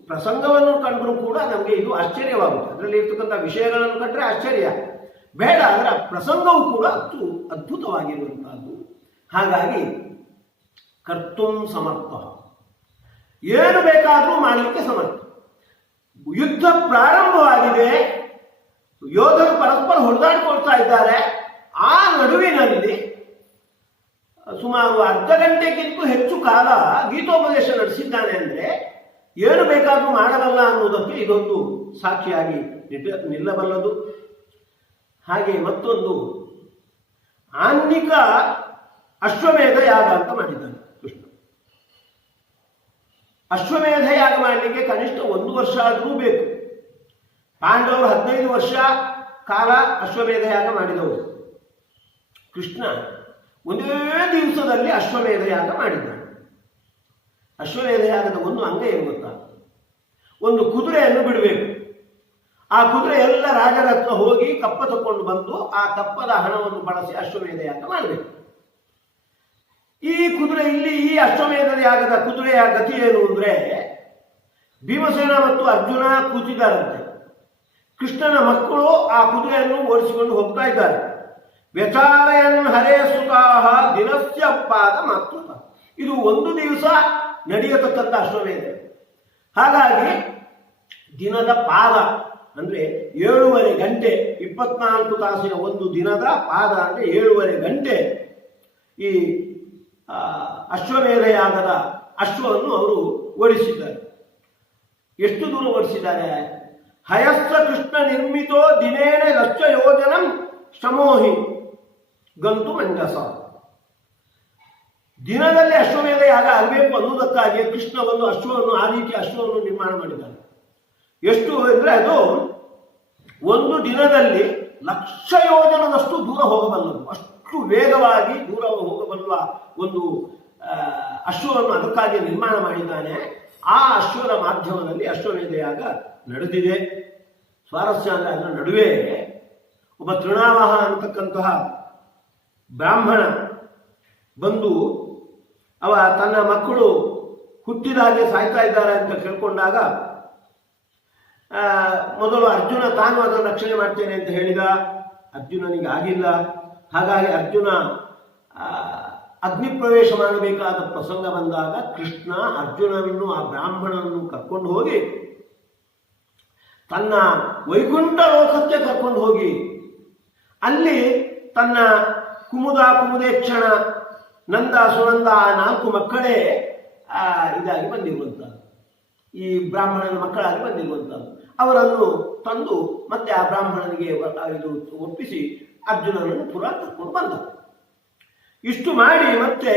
ಪ್ರಸಂಗವನ್ನು ಕಂಡರೂ ಕೂಡ ನಮಗೆ ಇದು ಆಶ್ಚರ್ಯವಾಗುತ್ತೆ. ಅದರಲ್ಲಿ ಇರ್ತಕ್ಕಂಥ ವಿಷಯಗಳನ್ನು ಕಂಡ್ರೆ ಆಶ್ಚರ್ಯ ಬೇಡ, ಅದರ ಪ್ರಸಂಗವೂ ಕೂಡ ಅದ್ಭುತವಾಗಿರುವಂತಹದ್ದು. ಹಾಗಾಗಿ ಕರ್ತುಂ ಸಮರ್ಥ, ಏನು ಬೇಕಾದರೂ ಮಾಡಲಿಕ್ಕೆ ಸಮರ್ಥ. ಯುದ್ಧ ಪ್ರಾರಂಭವಾಗಿದೆ, ಯೋಧರು ಪರಸ್ಪರ ಹೊಡೆದಾಡಿಕೊಳ್ತಾ ಇದ್ದಾರೆ. ಆ ನಡುವಿನಲ್ಲಿ ಸುಮಾರು ಅರ್ಧ ಗಂಟೆಗಿಂತ ಹೆಚ್ಚು ಕಾಲ ಗೀತೋಪದೇಶ ನಡೆಸಿದ್ದಾನೆ. ಅಂದರೆ ಏನು ಬೇಕಾದರೂ ಮಾಡಬಲ್ಲ ಅನ್ನುವುದಕ್ಕೆ ಇದೊಂದು ಸಾಕ್ಷಿಯಾಗಿ ನಿಲ್ಲಬಲ್ಲದು. ಹಾಗೆ ಮತ್ತೊಂದು ಆನ್ನಿಕ ಅಶ್ವಮೇಧ ಯಾಗ ಅಂತ ಮಾಡಿದ್ದಾನೆ ಕೃಷ್ಣ. ಅಶ್ವಮೇಧ ಯಾಗ ಮಾಡಲಿಕ್ಕೆ ಕನಿಷ್ಠ 1 ವರ್ಷ ಆದರೂ ಬೇಕು. ಪಾಂಡವರು 15 ವರ್ಷ ಕಾಲ ಅಶ್ವಮೇಧ ಯಾಗ ಮಾಡಿದವರು. ಕೃಷ್ಣ ಒಂದೇ ದಿವಸದಲ್ಲಿ ಅಶ್ವಮೇಧ ಯಾಗ ಮಾಡಿದ್ದಾನೆ. ಅಶ್ವಮೇಧ ಯಾಗದ ಒಂದು ಅಂಗ ಏನು ಗೊತ್ತಾ? ಒಂದು ಕುದುರೆಯನ್ನು ಬಿಡಬೇಕು. ಆ ಕುದುರೆ ಎಲ್ಲ ರಾಜರ ಹತ್ರ ಹೋಗಿ ಕಪ್ಪ ತಕೊಂಡು ಬಂದು ಆ ಕಪ್ಪದ ಹಣವನ್ನು ಬಳಸಿ ಅಶ್ವಮೇಧ ಯಾಗ ಮಾಡಬೇಕು. ಈ ಕುದುರೆ ಈ ಅಶ್ವಮೇಧದ ಯಾಗದ ಕುದುರೆಯ ಗತಿ ಏನು ಅಂದ್ರೆ, ಭೀಮಸೇನ ಮತ್ತು ಅರ್ಜುನ ಕೂತಿದ್ದಾರಂತೆ. ಕೃಷ್ಣನ ಮಕ್ಕಳು ಆ ಕುದುರೆಯನ್ನು ಓಡಿಸಿಕೊಂಡು ಹೋಗ್ತಾ ಇದ್ದಾರೆ. ವ್ಯಚಾರಯನ್ ಹರೇ ಸುತಾಹ ದಿನಸ್ಯ ಪಾದ ಮಾತ್ರ. ಇದು ಒಂದು ದಿವಸ ನಡೆಯತಕ್ಕಂಥ ಅಶ್ವಮೇಧ. ಹಾಗಾಗಿ ದಿನದ ಪಾದ ಅಂದ್ರೆ 7.5 ಗಂಟೆ, 24 ತಾಸಿನ ಒಂದು ದಿನದ ಪಾದ ಅಂದ್ರೆ 7.5 ಗಂಟೆ ಈ ಅಶ್ವಮೇಧ ಯಾಗದ ಅಶ್ವವನ್ನು ಅವರು ಓಡಿಸಿದ್ದಾರೆ. ಎಷ್ಟು ದೂರ ಓಡಿಸಿದ್ದಾರೆ? ಹಯಸ್ಸ ಕೃಷ್ಣ ನಿರ್ಮಿತೋ ದಿನೇನೆ ಲಕ್ಷ ಯೋಜನಂ ಶ್ರಮೋಹಿ ಗಂತು ಮಂಜಸ. ದಿನದಲ್ಲಿ ಅಶ್ವಮೇಧ ಯಾಗ ಆಗಬೇಕು ಅನ್ನುವುದಕ್ಕಾಗಿ ಕೃಷ್ಣ ಒಂದು ಅಶ್ವವನ್ನು, ಆ ರೀತಿ ಅಶ್ವವನ್ನು ನಿರ್ಮಾಣ ಮಾಡಿದ್ದಾನೆ. ಎಷ್ಟು ಅಂದ್ರೆ ಅದು ಒಂದು ದಿನದಲ್ಲಿ 1,00,000 ಯೋಜನದಷ್ಟು ದೂರ ಹೋಗಬಲ್ಲದು. ಅಷ್ಟು ವೇಗವಾಗಿ ದೂರ ಹೋಗಬಲ್ಲ ಒಂದು ಅಶ್ವವನ್ನು ಅದಕ್ಕಾಗಿ ನಿರ್ಮಾಣ ಮಾಡಿದ್ದಾನೆ. ಆ ಅಶ್ವದ ಮಾಧ್ಯಮದಲ್ಲಿ ಅಶ್ವಮೇಧ ಯಾಗ ನಡೆದಿದೆ. ಸ್ವಾರಸ್ಯ ಅಂದರೆ ಅದರ ನಡುವೆ ಒಬ್ಬ ತೃಣಾವಹ ಅಂತಕ್ಕಂತಹ ಬ್ರಾಹ್ಮಣ ಬಂದು ಅವ ತನ್ನ ಮಕ್ಕಳು ಹುಟ್ಟಿದಾಗೆ ಸಾಯ್ತಾ ಇದ್ದಾರೆ ಅಂತ ಕೇಳ್ಕೊಂಡಾಗ ಮೊದಲು ಅರ್ಜುನ ತಾನು ಅದನ್ನು ರಕ್ಷಣೆ ಮಾಡ್ತೇನೆ ಅಂತ ಹೇಳಿದ. ಅರ್ಜುನನಿಗೆ ಆಗಿಲ್ಲ. ಹಾಗಾಗಿ ಅರ್ಜುನ ಅಗ್ನಿ ಪ್ರವೇಶ ಮಾಡಬೇಕಾದ ಪ್ರಸಂಗ ಬಂದಾಗ ಕೃಷ್ಣ ಅರ್ಜುನನನ್ನು, ಆ ಬ್ರಾಹ್ಮಣನನ್ನು ಕರ್ಕೊಂಡು ಹೋಗಿ ತನ್ನ ವೈಕುಂಠ ಲೋಕಕ್ಕೆ ಕರ್ಕೊಂಡು ಹೋಗಿ ಅಲ್ಲಿ ತನ್ನ ಕುಮುದೇಕ್ಷಣ, ನಂದ, ಸುನಂದ ಆ 4 ಮಕ್ಕಳೇ ಇದಾಗಿ ಬಂದಿರುವಂಥದ್ದು, ಈ ಬ್ರಾಹ್ಮಣನ ಮಕ್ಕಳಾಗಿ ಬಂದಿರುವಂಥದ್ದು. ಅವರನ್ನು ತಂದು ಮತ್ತೆ ಆ ಬ್ರಾಹ್ಮಣನಿಗೆ ಇದು ಒಪ್ಪಿಸಿ ಅರ್ಜುನನನ್ನು ಪುರ ಕರ್ಕೊಂಡು ಬಂದ. ಇಷ್ಟು ಮಾಡಿ ಮತ್ತೆ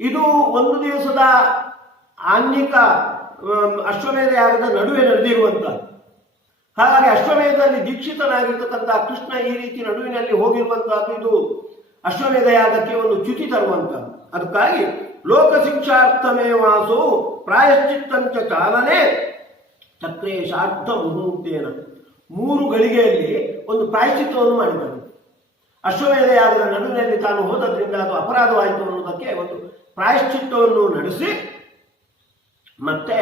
ಇದು ಒಂದು ದಿವಸದ ಆನ್ನಿಕ ಅಶ್ವಮೇಧ ಯಾಗದ ನಡುವೆ ನಡೆದಿರುವಂಥದ್ದು. ಹಾಗಾಗಿ ಅಶ್ವಮೇಧದಲ್ಲಿ ದೀಕ್ಷಿತನಾಗಿರ್ತಕ್ಕಂಥ ಕೃಷ್ಣ ಈ ರೀತಿ ನಡುವಿನಲ್ಲಿ ಹೋಗಿರುವಂತಹದ್ದು ಇದು ಅಶ್ವಮೇಧ ಯಾಗಕ್ಕೆ ಒಂದು ಚ್ಯುತಿ ತರುವಂಥದ್ದು. ಅದಕ್ಕಾಗಿ ಲೋಕ ಶಿಕ್ಷಾರ್ಥಮೇವಾಸು ಪ್ರಾಯಶ್ಚಿತ್ತಂಚ ಚಾಲನೆ ಚಕ್ರೇ ಶಾರ್ಧ ಮುಹೂರ್ತೇನ 3 ಗಳಿಗೆಯಲ್ಲಿ ಒಂದು ಪ್ರಾಯಶ್ಚಿತ್ತವನ್ನು ಮಾಡಿದ್ದಾನೆ. ಅಶ್ವಮೇಧ ಯಾಗದ ನಡುವಿನಲ್ಲಿ ತಾನು ಹೋದದ್ರಿಂದ ಅದು ಅಪರಾಧವಾಯಿತು ಅನ್ನೋದಕ್ಕೆ ಒಂದು ಪ್ರಾಯಶ್ಚಿತ್ತವನ್ನು ನಡೆಸಿ ಮತ್ತೆ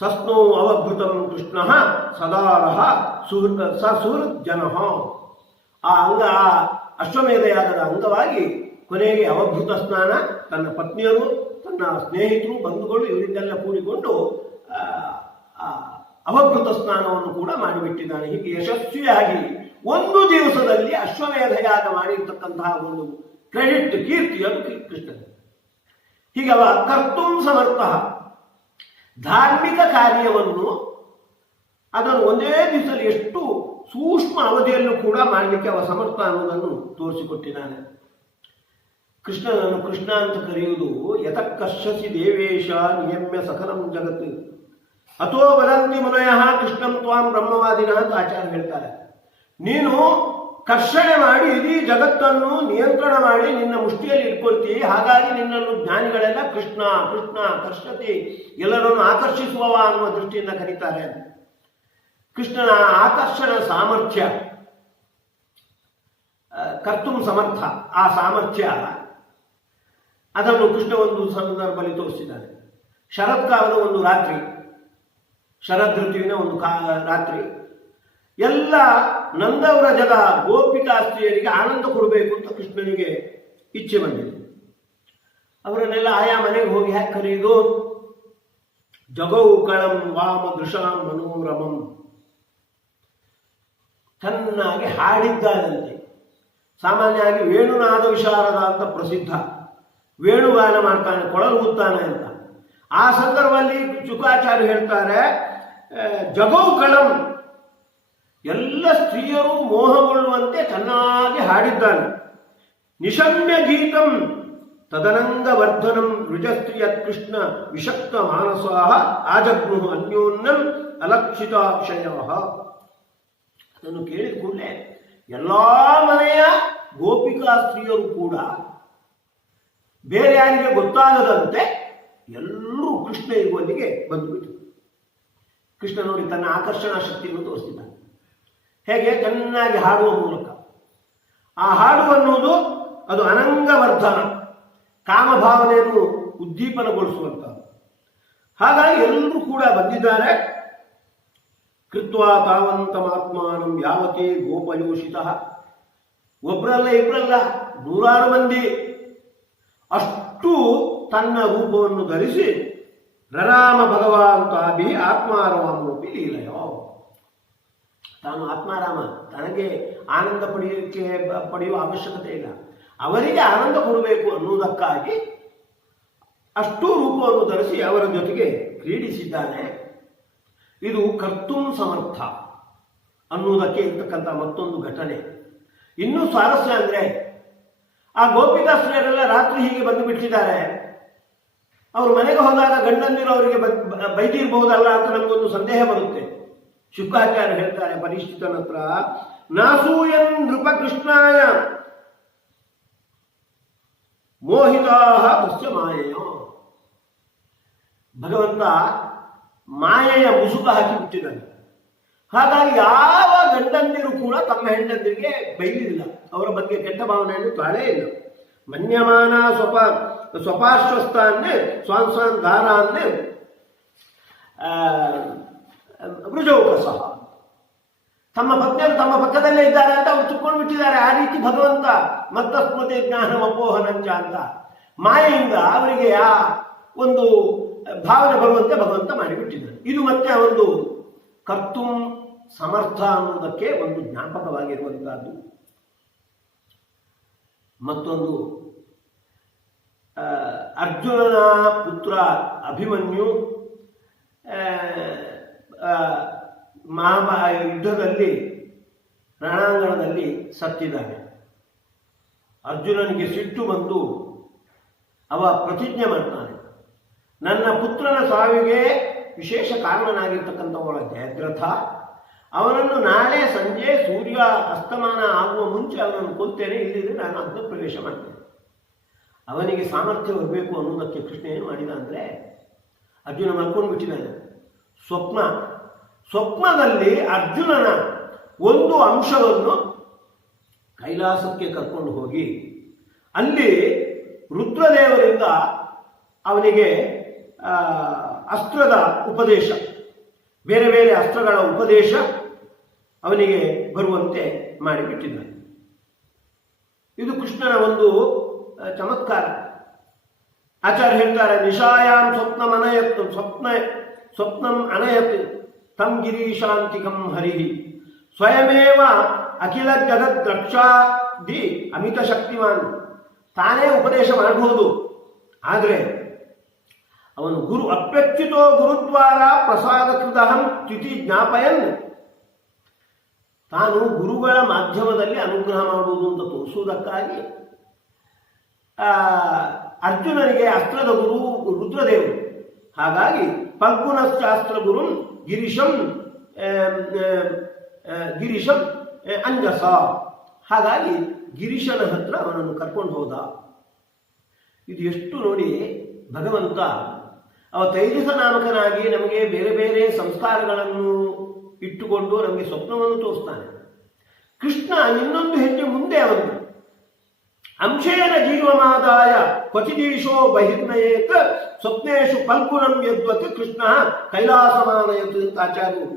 ಸಸ್ನೋ ಅವಭೃತಂ ಕೃಷ್ಣ ಸದಾರಹ ಸುಹೃತ್ ಜನ ಆ ಅಶ್ವಮೇಧ ಯಾಗದ ಅಂಗವಾಗಿ ಕೊನೆಗೆ ಅವಭೃತ ಸ್ನಾನ, ತನ್ನ ಪತ್ನಿಯರು, ತನ್ನ ಸ್ನೇಹಿತರು, ಬಂಧುಗಳು ಇವರಿಂದೆಲ್ಲ ಕೂಡಿಕೊಂಡು ಅವಭೃತ ಸ್ನಾನವನ್ನು ಕೂಡ ಮಾಡಿಬಿಟ್ಟಿದ್ದಾನೆ. ಹೀಗೆ ಯಶಸ್ವಿಯಾಗಿ ಒಂದು ದಿವಸದಲ್ಲಿ ಅಶ್ವಮೇಧ ಯಾಗ ಮಾಡಿರ್ತಕ್ಕಂತಹ ಒಂದು ಕ್ರೆಡಿಟ್, ಕೀರ್ತಿಯನ್ನು ಕೃಷ್ಣನಿಗೆ. ಹೀಗೆ ಅವ ಕರ್ತುಂ ಸಮರ್ಥ, ಧಾರ್ಮಿಕ ಕಾರ್ಯವನ್ನು ಅದನ್ನು ಒಂದೇ ದಿವಸದಲ್ಲಿ ಎಷ್ಟು ಸೂಕ್ಷ್ಮ ಅವಧಿಯಲ್ಲೂ ಕೂಡ ಮಾಡಲಿಕ್ಕೆ ಅವ ಸಮರ್ಥ ಅನ್ನೋದನ್ನು ತೋರಿಸಿಕೊಟ್ಟಿದ್ದಾನೆ. ಕೃಷ್ಣನನ್ನು ಕೃಷ್ಣ ಅಂತ ಕರೆಯುವುದು ಯತಃಕರ್ಷಸಿ ದೇವೇಶ ನಿಯಮ್ಯ ಸಕಲಂ ಜಗತ್ ಅಥೋ ವದಂತಿ ಮುನಯಃ ಕೃಷ್ಣಂ ತ್ವಾಂ ಬ್ರಹ್ಮವಾದಿನಃ ಅಂತ ಆಚಾರ್ಯ ಹೇಳ್ತಾರೆ. ನೀನು ಕರ್ಷಣೆ ಮಾಡಿ ಇಡೀ ಜಗತ್ತನ್ನು ನಿಯಂತ್ರಣ ಮಾಡಿ ನಿನ್ನ ಮುಷ್ಟಿಯಲ್ಲಿ ಇಟ್ಕೊಳ್ತೀವಿ, ಹಾಗಾಗಿ ನಿನ್ನನ್ನು ಜ್ಞಾನಿಗಳೆಲ್ಲ ಕೃಷ್ಣ ಕೃಷ್ಣ ಕರ್ಷತಿ, ಎಲ್ಲರನ್ನು ಆಕರ್ಷಿಸುವವ ಅನ್ನುವ ದೃಷ್ಟಿಯಿಂದ ಕರೀತಾರೆ. ಕೃಷ್ಣನ ಆಕರ್ಷಣ ಸಾಮರ್ಥ್ಯ, ಕರ್ತುಂ ಸಮರ್ಥ, ಆ ಸಾಮರ್ಥ್ಯ ಅದನ್ನು ಕೃಷ್ಣ ಒಂದು ಸಂದರ್ಭದಲ್ಲಿ ತೋರಿಸಿದ್ದಾನೆ. ಶರತ್ಕಾಲದ ಒಂದು ರಾತ್ರಿ, ಶರದ್ ಋತುವಿನ ಒಂದು ರಾತ್ರಿ, ಎಲ್ಲ ನಂದವ್ರಜದ ಗೋಪಿಕಾಸ್ತ್ರೀಯರಿಗೆ ಆನಂದ ಕೊಡಬೇಕು ಅಂತ ಕೃಷ್ಣನಿಗೆ ಇಚ್ಛೆ ಬಂದಿದೆ. ಅವರನ್ನೆಲ್ಲ ಆಯಾ ಮನೆಗೆ ಹೋಗಿ ಹ್ಯಾಕ್ ಕರೆಯುವುದು? ಜಗೌ ಕಳಂ ವಾಮ ದೃಶಾಂ ಮನೋರಮಂ, ಚೆನ್ನಾಗಿ ಹಾಡಿದ್ದಾನಂತೆ. ಸಾಮಾನ್ಯವಾಗಿ ವೇಣುನಾದ ವಿಶಾರದ ಅಂತ ಪ್ರಸಿದ್ಧ, ವೇಣುಗಾನ ಮಾಡ್ತಾನೆ, ಕೊಳಲು ಊದ್ತಾನೆ ಅಂತ. ಆ ಸಂದರ್ಭದಲ್ಲಿ ಶುಕಾಚಾರ್ಯ ಹೇಳ್ತಾರೆ, ಜಗೌ ಕಳಂ, ಎಲ್ಲ ಸ್ತ್ರೀಯರು ಮೋಹಗೊಳ್ಳುವಂತೆ ಚೆನ್ನಾಗಿ ಹಾಡಿದ್ದಾನೆ. ನಿಶಮ್ಯ ಗೀತಂ ತದನಂಗ ವರ್ಧನಂ ರುಜಸ್ತ್ರೀಯ ಕೃಷ್ಣ ವಿಷಕ್ತ ಮಾನಸಾಹ ಆಜಗ್ನು ಅನ್ಯೋನ್ಯಂ ಅಲಕ್ಷಿತಾಕ್ಷಯ. ಅದನ್ನು ಕೇಳಿದ ಕೂಡಲೇ ಎಲ್ಲಾ ಮನೆಯ ಗೋಪಿಕಾ ಸ್ತ್ರೀಯರು ಕೂಡ ಬೇರೆ ಯಾರಿಗೆ ಗೊತ್ತಾಗದಂತೆ ಎಲ್ಲರೂ ಕೃಷ್ಣ ಇರುವಲ್ಲಿಗೆ ಬಂದುಬಿಟ್ಟು ಕೃಷ್ಣ ನೋಡಿ ತನ್ನ ಆಕರ್ಷಣಾ ಶಕ್ತಿಯನ್ನು ತೋರಿಸಿದ್ದಾನೆ. ಹೇಗೆ? ಚೆನ್ನಾಗಿ ಹಾಡುವ ಮೂಲಕ. ಆ ಹಾಡು ಅನ್ನುವುದು ಅದು ಅನಂಗವರ್ಧನ, ಕಾಮಭಾವನೆಯನ್ನು ಉದ್ದೀಪನಗೊಳಿಸುವಂಥದ್ದು. ಹಾಗಾಗಿ ಎಲ್ಲರೂ ಕೂಡ ಬಂದಿದ್ದಾರೆ. ಕೃತ್ವಾ ತಾವಂತಮಾತ್ಮಾನಂ ಯಾವತೇ ಗೋಪಯೋಷಿತ, ಒಬ್ಬರಲ್ಲ ಇಬ್ಬರಲ್ಲ, 100 ಮಂದಿ ಅಷ್ಟು ತನ್ನ ರೂಪವನ್ನು ಧರಿಸಿ ರರಾಮ ಭಗವಂತಾಭಿ ಆತ್ಮಾರಾಮೋಪಿ ಲೀಲೆಯೋ, ತಾನು ಆತ್ಮಾರಾಮ, ತನಗೆ ಆನಂದ ಪಡೆಯುವ ಅವಶ್ಯಕತೆ ಇಲ್ಲ, ಅವರಿಗೆ ಆನಂದ ಕೊಡಬೇಕು ಅನ್ನುವುದಕ್ಕಾಗಿ ಅಷ್ಟು ರೂಪವನ್ನು ಧರಿಸಿ ಅವರ ಜೊತೆಗೆ ಕ್ರೀಡಿಸಿದ್ದಾನೆ. ಇದು ಕರ್ತುಂ ಸಮರ್ಥ ಅನ್ನುವುದಕ್ಕೆ ಇರ್ತಕ್ಕಂಥ ಮತ್ತೊಂದು ಘಟನೆ. ಇನ್ನೂ ಸ್ವಾರಸ್ಯ ಅಂದ್ರೆ, ಆ ಗೋಪಿಕಾಸ್ತ್ರೀಯರೆಲ್ಲ ರಾತ್ರಿ ಹೀಗೆ ಬಂದು ಬಿಟ್ಟಿದ್ದಾರೆ. ಅವರು ಮನೆಗೆ ಹೋದಾಗ ಗಂಡಂದಿರು ಅವರಿಗೆ ಬೈದಿರಬಹುದಲ್ಲ ಅಂತ ನಮಗೊಂದು ಸಂದೇಹ ಬರುತ್ತೆ. ಶುಕಾಚಾರ್ಯ ಹೇಳ್ತಾರೆ ಪರಿಷ್ಠಿತನ ಹತ್ರ, ನಾಸೂಯನ್ ನೃಪ ಕೃಷ್ಣಾಯ ಮೋಹಿತಾ ತಸ್ಯ ಮಾಯೆಯೋ. ಭಗವಂತ ಮಾಯೆಯ ಮುಸುಕ ಹಾಕಿ ಬಿಟ್ಟಿದ್ದಾನೆ. ಹಾಗಾಗಿ ಯಾವ ಗಂಡಂದಿರು ಕೂಡ ತಮ್ಮ ಹೆಂಡಂದಿರಿಗೆ ಬೈಲಿಲ್ಲ, ಅವರ ಬಗ್ಗೆ ಕೆಟ್ಟ ಭಾವನೆಯನ್ನು ತಾಳೇ ಇಲ್ಲ. ಮನ್ಯಮಾನ ಸ್ವಪಾರ್ಶ್ವಸ್ಥಾನ್ನೇ ಸ್ವಾಂಸಾನ್ ದಾರಾನ್ನೇ ವೃಜೌಕಸಃ, ತಮ್ಮ ಪತ್ನಿಯರು ತಮ್ಮ ಪಕ್ಕದಲ್ಲೇ ಇದ್ದಾರೆ ಅಂತ ಅವರು ತುಕ್ಕೊಂಡು ಬಿಟ್ಟಿದ್ದಾರೆ. ಆ ರೀತಿ ಭಗವಂತ ಮತ್ತ ಸ್ಮೃತಿ ಜ್ಞಾನ ಅಪೋಹನಂಚ ಅಂತ ಮಾಯೆಯಿಂದ ಅವರಿಗೆ ಆ ಒಂದು ಭಾವನೆ ಬರುವಂತೆ ಭಗವಂತ ಮಾಡಿಬಿಟ್ಟಿದ್ದಾರೆ. ಇದು ಮತ್ತೆ ಒಂದು ಕರ್ತುಂ ಸಮರ್ಥ ಅನ್ನುವುದಕ್ಕೆ ಒಂದು ಜ್ಞಾಪಕವಾಗಿರುವಂತಹದ್ದು. ಮತ್ತೊಂದು, ಅರ್ಜುನನ ಪುತ್ರ ಅಭಿಮನ್ಯು ಯುದ್ಧದಲ್ಲಿ ರಣಾಂಗಣದಲ್ಲಿ ಸತ್ತಿದ್ದಾನೆ. ಅರ್ಜುನನಿಗೆ ಸಿಟ್ಟು ಬಂದು ಅವ ಪ್ರತಿಜ್ಞೆ ಮಾಡ್ತಾನೆ, ನನ್ನ ಪುತ್ರನ ಸಾವಿಗೆ ವಿಶೇಷ ಕಾರಣನಾಗಿರ್ತಕ್ಕಂಥವರ ಜಯದ್ರಥ, ಅವನನ್ನು ನಾಳೆ ಸಂಜೆ ಸೂರ್ಯ ಅಸ್ತಮಾನ ಆಗುವ ಮುಂಚೆ ಅವನನ್ನು ಕೊಲ್ತೇನೆ, ಇಲ್ಲಿದ್ರೆ ನಾನು ಅಗ್ನಿ ಪ್ರವೇಶ ಮಾಡ್ತೇನೆ. ಅವನಿಗೆ ಸಾಮರ್ಥ್ಯ ಬರಬೇಕು ಅನ್ನೋದಕ್ಕೆ ಕೃಷ್ಣ ಏನು ಮಾಡಿದ ಅಂದರೆ, ಅರ್ಜುನ ಮಲ್ಕೊಂಡು ಬಿಟ್ಟಿದ್ದಾನೆ. ಸ್ವಪ್ನದಲ್ಲಿ ಅರ್ಜುನನ ಒಂದು ಅಂಶವನ್ನು ಕೈಲಾಸಕ್ಕೆ ಕರ್ಕೊಂಡು ಹೋಗಿ ಅಲ್ಲಿ ರುದ್ರದೇವರಿಂದ ಅವನಿಗೆ ಅಸ್ತ್ರದ ಉಪದೇಶ, ಬೇರೆ ಬೇರೆ ಅಸ್ತ್ರಗಳ ಉಪದೇಶ ಅವನಿಗೆ ಬರುವಂತೆ ಮಾಡಿಬಿಟ್ಟಿದ್ದಾನೆ. ಇದು ಕೃಷ್ಣನ ಒಂದು ಚಮತ್ಕಾರ. ಆಚಾರ್ಯ ಹೇಳ್ತಾರೆ, ನಿಶಾಯಾಂ ಸ್ವಪ್ನಂ ಅನಯತ್ ತಂ ಗಿರೀಶಾಂತಿಕಂ ಹರಿಹಿ ಸ್ವಯಮೇವ ಅಖಿಲ ಜಗದ್ ರಕ್ಷಾದಿ ಅಮಿತ ಶಕ್ತಿಮಾನ್. ತಾನೇ ಉಪದೇಶ ಮಾಡಬಹುದು, ಆದರೆ ಅವನು ಗುರು ಅಪ್ಯಚ್ಯುತೋ ಗುರುದ್ವಾರ ಪ್ರಸಾದಕೃತಹಂ ಚ್ಯುತಿ ಜ್ಞಾಪಯನ್, ತಾನು ಗುರುಗಳ ಮಾಧ್ಯಮದಲ್ಲಿ ಅನುಗ್ರಹ ಮಾಡುವುದು ಅಂತ ತೋರಿಸುವುದಕ್ಕಾಗಿ ಅರ್ಜುನನಿಗೆ ಅಸ್ತ್ರದ ಗುರು ರುದ್ರದೇವರು. ಹಾಗಾಗಿ ಪಲ್ಗುಣಶಾಸ್ತ್ರ ಗುರು ಗಿರೀಶಂ ಅಂಜಸ, ಹಾಗಾಗಿ ಗಿರೀಶನ ಹತ್ರ ಅವನನ್ನು ಕರ್ಕೊಂಡು ಹೋದ. ಇದು ಎಷ್ಟು ನೋಡಿ, ಭಗವಂತ ಅವ ತೈಜಸ ನಾಮಕನಾಗಿ ನಮಗೆ ಬೇರೆ ಬೇರೆ ಸಂಸ್ಕಾರಗಳನ್ನು ಇಟ್ಟುಕೊಂಡು ನಮಗೆ ಸ್ವಪ್ನವನ್ನು ತೋರಿಸ್ತಾನೆ. ಕೃಷ್ಣ ಇನ್ನೊಂದು ಹೆಜ್ಜೆ ಮುಂದೆ ಅವನು ಅಂಶೇನ ಜೀವಮಾದಾಯ ಕ್ವಚಿದೀಶೋ ಬಹಿರ್ನಯೇತ್ ಸ್ವಪ್ನೇಶು ಪಲ್ಪುರಂ ಯದ್ವತ್ ಕೃಷ್ಣ ಕೈಲಾಸಮಾನಯತ್ ಅಂತ ಆಚಾರ್ಯರು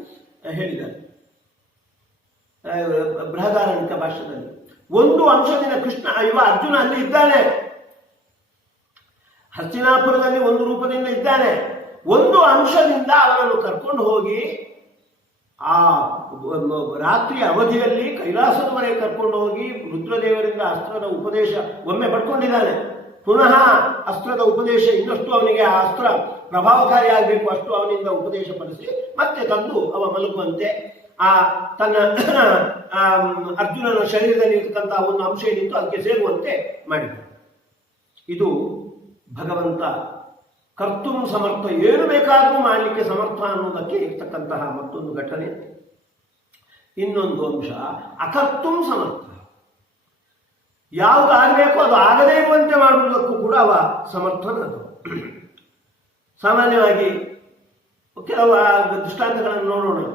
ಹೇಳಿದ್ದಾರೆ ಬೃಹದಾರಣ್ಯಕ ಭಾಷ್ಯದಲ್ಲಿ. ಒಂದು ಅಂಶದಿಂದ ಕೃಷ್ಣ ಅರ್ಜುನ ಅಲ್ಲಿ ಇದ್ದಾನೆ, ಹಸ್ತಿನಾಪುರದಲ್ಲಿ ಒಂದು ರೂಪದಿಂದ ಇದ್ದಾನೆ. ಒಂದು ಅಂಶದಿಂದ ಅವನನ್ನು ಕರ್ಕೊಂಡು ಹೋಗಿ ಆ ರಾತ್ರಿಯ ಅವಧಿಯಲ್ಲಿ ಕೈಲಾಸದವರೆಗೆ ಕರ್ಕೊಂಡು ಹೋಗಿ ರುದ್ರದೇವರಿಂದ ಅಸ್ತ್ರದ ಉಪದೇಶ ಒಮ್ಮೆ ಪಡ್ಕೊಂಡಿದ್ದಾನೆ. ಪುನಃ ಅಸ್ತ್ರದ ಉಪದೇಶ ಇನ್ನಷ್ಟು ಅವನಿಗೆ ಆ ಅಸ್ತ್ರ ಪ್ರಭಾವಕಾರಿಯಾಗಬೇಕು, ಅಷ್ಟು ಅವನಿಂದ ಉಪದೇಶ ಪಡಿಸಿ ಮತ್ತೆ ತಂದು ಅವ ಮಲಗುವಂತೆ ಆ ತನ್ನ ಅರ್ಜುನನ ಶರೀರದಲ್ಲಿ ಇರ್ತಕ್ಕಂತಹ ಒಂದು ಅಂಶ ಏನಿತ್ತು ಅದಕ್ಕೆ ಸೇರುವಂತೆ ಮಾಡಿದ. ಇದು ಭಗವಂತ ಕರ್ತುಂ ಸಮರ್ಥ, ಏನು ಬೇಕಾದರೂ ಮಾಡಲಿಕ್ಕೆ ಸಮರ್ಥ ಅನ್ನೋದಕ್ಕೆ ಇರ್ತಕ್ಕಂತಹ ಮತ್ತೊಂದು ಘಟನೆ. ಇನ್ನೊಂದು ಅಂಶ ಅಕರ್ತುಂ ಸಮರ್ಥ, ಯಾವುದು ಆಗಬೇಕು ಅದು ಆಗದೇ ಇರುವಂತೆ ಮಾಡುವುದಕ್ಕೂ ಕೂಡ ಅವ ಸಮರ್ಥನದು. ಸಾಮಾನ್ಯವಾಗಿ ಕೆಲವು ದೃಷ್ಟಾಂತಗಳನ್ನು ನೋಡೋಣ.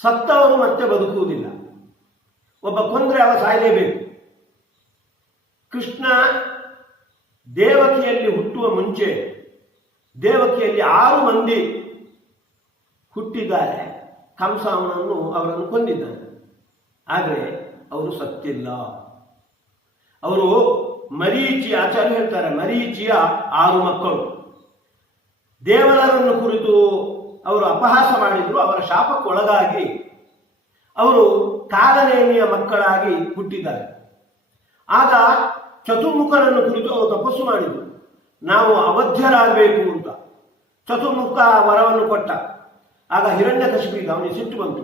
ಸತ್ತವರು ಮತ್ತೆ ಬದುಕುವುದಿಲ್ಲ, ಒಬ್ಬ ಕೊಂದ್ರೆ ಅವ ಸಾಯಲೇಬೇಕು. ಕೃಷ್ಣ ದೇವಕಿಯಲ್ಲಿ ಹುಟ್ಟುವ ಮುಂಚೆ ದೇವಕಿಯಲ್ಲಿ 6 ಮಂದಿ ಹುಟ್ಟಿದ್ದಾರೆ. ಕಂಸ ಅವರನ್ನು ಕೊಂದಿದ್ದಾನೆ, ಆದರೆ ಅವರು ಸತ್ತಿಲ್ಲ. ಅವರು ಮರೀಚಿ, ಆಚಾರ್ಯ ಹೇಳ್ತಾರೆ, ಮರೀಚಿಯ 6 ಮಕ್ಕಳು. ದೇವರನ್ನು ಕುರಿತು ಅವರು ಅಪಹಾಸ ಮಾಡಿದ್ರು, ಅವರ ಶಾಪಕ್ಕೊಳಗಾಗಿ ಅವರು ಕಾಲನೇಮಿಯ ಮಕ್ಕಳಾಗಿ ಹುಟ್ಟಿದ್ದಾರೆ. ಆಗ ಚತುರ್ಮುಖನನ್ನು ಕುರಿತು ಅವರು ತಪಸ್ಸು ಮಾಡಿದರು, ನಾವು ಅವಧ್ಯರಾಗಬೇಕು ಅಂತ. ಚತುರ್ಮುಖ ವರವನ್ನು ಕೊಟ್ಟ. ಆಗ ಹಿರಣ್ಯಕಶಿಪಿಗೆ ಅವನಿಗೆ ಸಿಟ್ಟು ಬಂತು,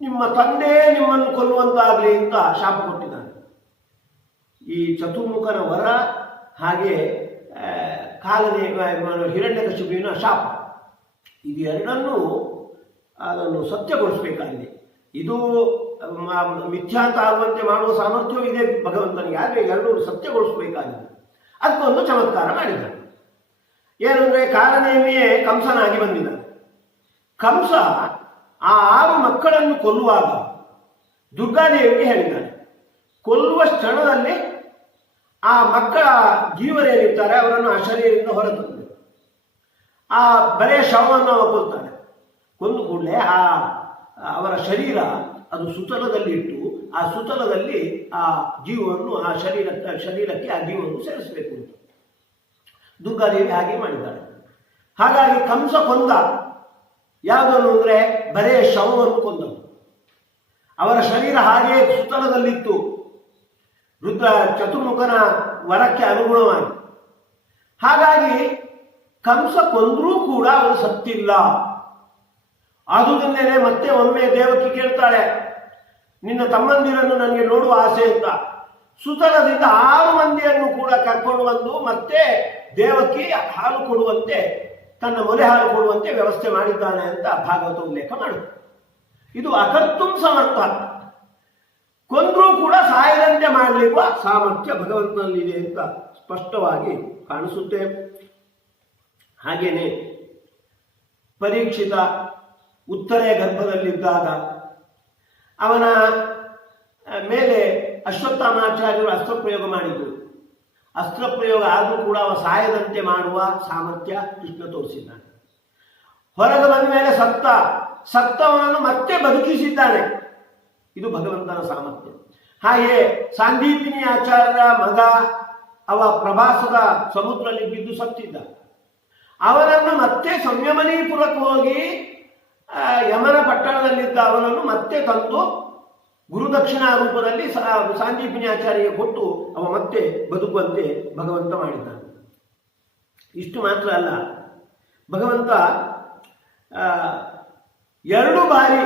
ನಿಮ್ಮ ತಂದೆ ನಿಮ್ಮನ್ನು ಕೊಲ್ಲುವಂತಾಗಲಿ ಅಂತ ಶಾಪ ಕೊಟ್ಟಿದ್ದಾನೆ. ಈ ಚತುರ್ಮುಖನ ವರ ಹಾಗೆ ಹಿರಣ್ಯಕಶಿಪಿನ ಶಾಪ, ಇದು ಎರಡನ್ನೂ ಅದನ್ನು ಸತ್ಯಗೊಳಿಸಬೇಕಾಗಿದೆ. ಇದು ಮಿಥ್ಯಾ ಅಂತ ಆಗುವಂತೆ ಮಾಡುವ ಸಾಮರ್ಥ್ಯವೂ ಇದೆ ಭಗವಂತನಿಗೆ, ಆದರೆ ಎರಡೂ ಸತ್ಯಗೊಳಿಸಬೇಕಾಗಿದೆ. ಅದಕ್ಕೊಂದು ಚಮತ್ಕಾರ ಮಾಡಿದ. ಏನಂದ್ರೆ ಕಾಲನೇಮಿಯೇ ಕಂಸನಾಗಿ ಬಂದಿದ್ದ. ಕಂಸ ಆ 6 ಮಕ್ಕಳನ್ನು ಕೊಲ್ಲುವಾಗ ದುರ್ಗಾದೇವಿಗೆ ಹೇಳಿದ್ದಾನೆ, ಕೊಲ್ಲುವ ಕ್ಷಣದಲ್ಲಿ ಆ ಮಕ್ಕಳ ಜೀವರೇನಿರ್ತಾರೆ ಅವರನ್ನು ಆ ಶರೀರದಿಂದ ಹೊರತಂದು ಆ ಬರೇ ಶವವನ್ನು ಅವ ಕೊಲ್ತಾನೆ. ಕೊಂದು ಕೂಡಲೇ ಅವರ ಶರೀರ ಅದು ಸುತಲದಲ್ಲಿ ಇಟ್ಟು ಆ ಸುತಲದಲ್ಲಿ ಆ ಜೀವವನ್ನು ಆ ಶರೀರಕ್ಕೆ ಆ ಜೀವವನ್ನು ಸೇರಿಸಬೇಕು ಅಂತ ದುರ್ಗಾದೇವಿ ಹಾಗೆ ಮಾಡಿದ್ದಾಳೆ. ಹಾಗಾಗಿ ಕಂಸ ಕೊಂದ ಯಾವುದನ್ನು ಅಂದರೆ ಬರೇ ಶವವನ್ನು ಕೊಂದನು. ಅವರ ಶರೀರ ಹಾಗೆಯೇ ಸುತಲದಲ್ಲಿತ್ತು ಚತುರ್ಮುಖನ ವರಕ್ಕೆ ಅನುಗುಣವಾಗಿ. ಹಾಗಾಗಿ ಕಂಸ ಕೊಂದ್ರೂ ಕೂಡ ಅವರು ಸತ್ತಿಲ್ಲ. ಆದುದನ್ನೇ ಮತ್ತೆ ಒಮ್ಮೆ ದೇವಕಿ ಕೇಳ್ತಾಳೆ, ನಿನ್ನ ತಮ್ಮಂದಿರನ್ನು ನನಗೆ ನೋಡುವ ಆಸೆ ಅಂತ. ಸುತಲದಿಂದ 6 ಮಂದಿಯನ್ನು ಕೂಡ ಕರ್ಕೊಂಡು ಬಂದು ಮತ್ತೆ ದೇವಕಿ ಹಾಲು ಕೊಡುವಂತೆ ತನ್ನ ಮೊಲೆ ಹಾಲು ಕೊಡುವಂತೆ ವ್ಯವಸ್ಥೆ ಮಾಡಿದ್ದಾನೆ ಅಂತ ಭಾಗವತ ಉಲ್ಲೇಖ ಮಾಡುತ್ತೆ. ಇದು ಅಕರ್ತುಂ ಸಮರ್ಥ, ಕೊಂದ್ರೂ ಕೂಡ ಸಾಯದಂತೆ ಮಾಡಲಿರುವ ಸಾಮರ್ಥ್ಯ ಭಗವಂತನಲ್ಲಿದೆ ಅಂತ ಸ್ಪಷ್ಟವಾಗಿ ಕಾಣಿಸುತ್ತೆ. ಹಾಗೇನೆ ಪರೀಕ್ಷಿತ ಉತ್ತರೆಯ ಗರ್ಭದಲ್ಲಿದ್ದಾಗ ಅವನ ಮೇಲೆ ಅಶ್ವತ್ಥಾಮಾಚಾರ್ಯರು ಅಸ್ತ್ರಪ್ರಯೋಗ ಮಾಡಿದರು. ಅಸ್ತ್ರಪ್ರಯೋಗ ಆದರೂ ಕೂಡ ಅವ ಸಾಯದಂತೆ ಮಾಡುವ ಸಾಮರ್ಥ್ಯ ಕೃಷ್ಣ ತೋರಿಸಿದ್ದಾನೆ. ಹೊರಗೆ ಬಂದ ಮೇಲೆ ಸತ್ತವನನ್ನು ಮತ್ತೆ ಬದುಕಿಸಿದ್ದಾನೆ. ಇದು ಭಗವಂತನ ಸಾಮರ್ಥ್ಯ. ಹಾಗೆ ಸಾಂದೀಪಿನಿ ಆಚಾರ್ಯರ ಮಗ ಅವ ಪ್ರಭಾಸದ ಸಮುದ್ರದಲ್ಲಿ ಬಿದ್ದು ಸತ್ತಿದ್ದ. ಅವನನ್ನು ಮತ್ತೆ ಸಂಯಮನೀಪುರಕ್ಕೆ ಹೋಗಿ ಯಮನ ಪಟ್ಟಣದಲ್ಲಿದ್ದ ಅವನನ್ನು ಮತ್ತೆ ತಂದು ಗುರುದಕ್ಷಿಣಾ ರೂಪದಲ್ಲಿ ಸಾಂದೀಪಿನಿ ಆಚಾರ್ಯ ಕೊಟ್ಟು ಅವ ಮತ್ತೆ ಬದುಕುವಂತೆ ಭಗವಂತ ಮಾಡಿದ್ದಾನೆ. ಇಷ್ಟು ಮಾತ್ರ ಅಲ್ಲ, ಭಗವಂತ 2 ಬಾರಿ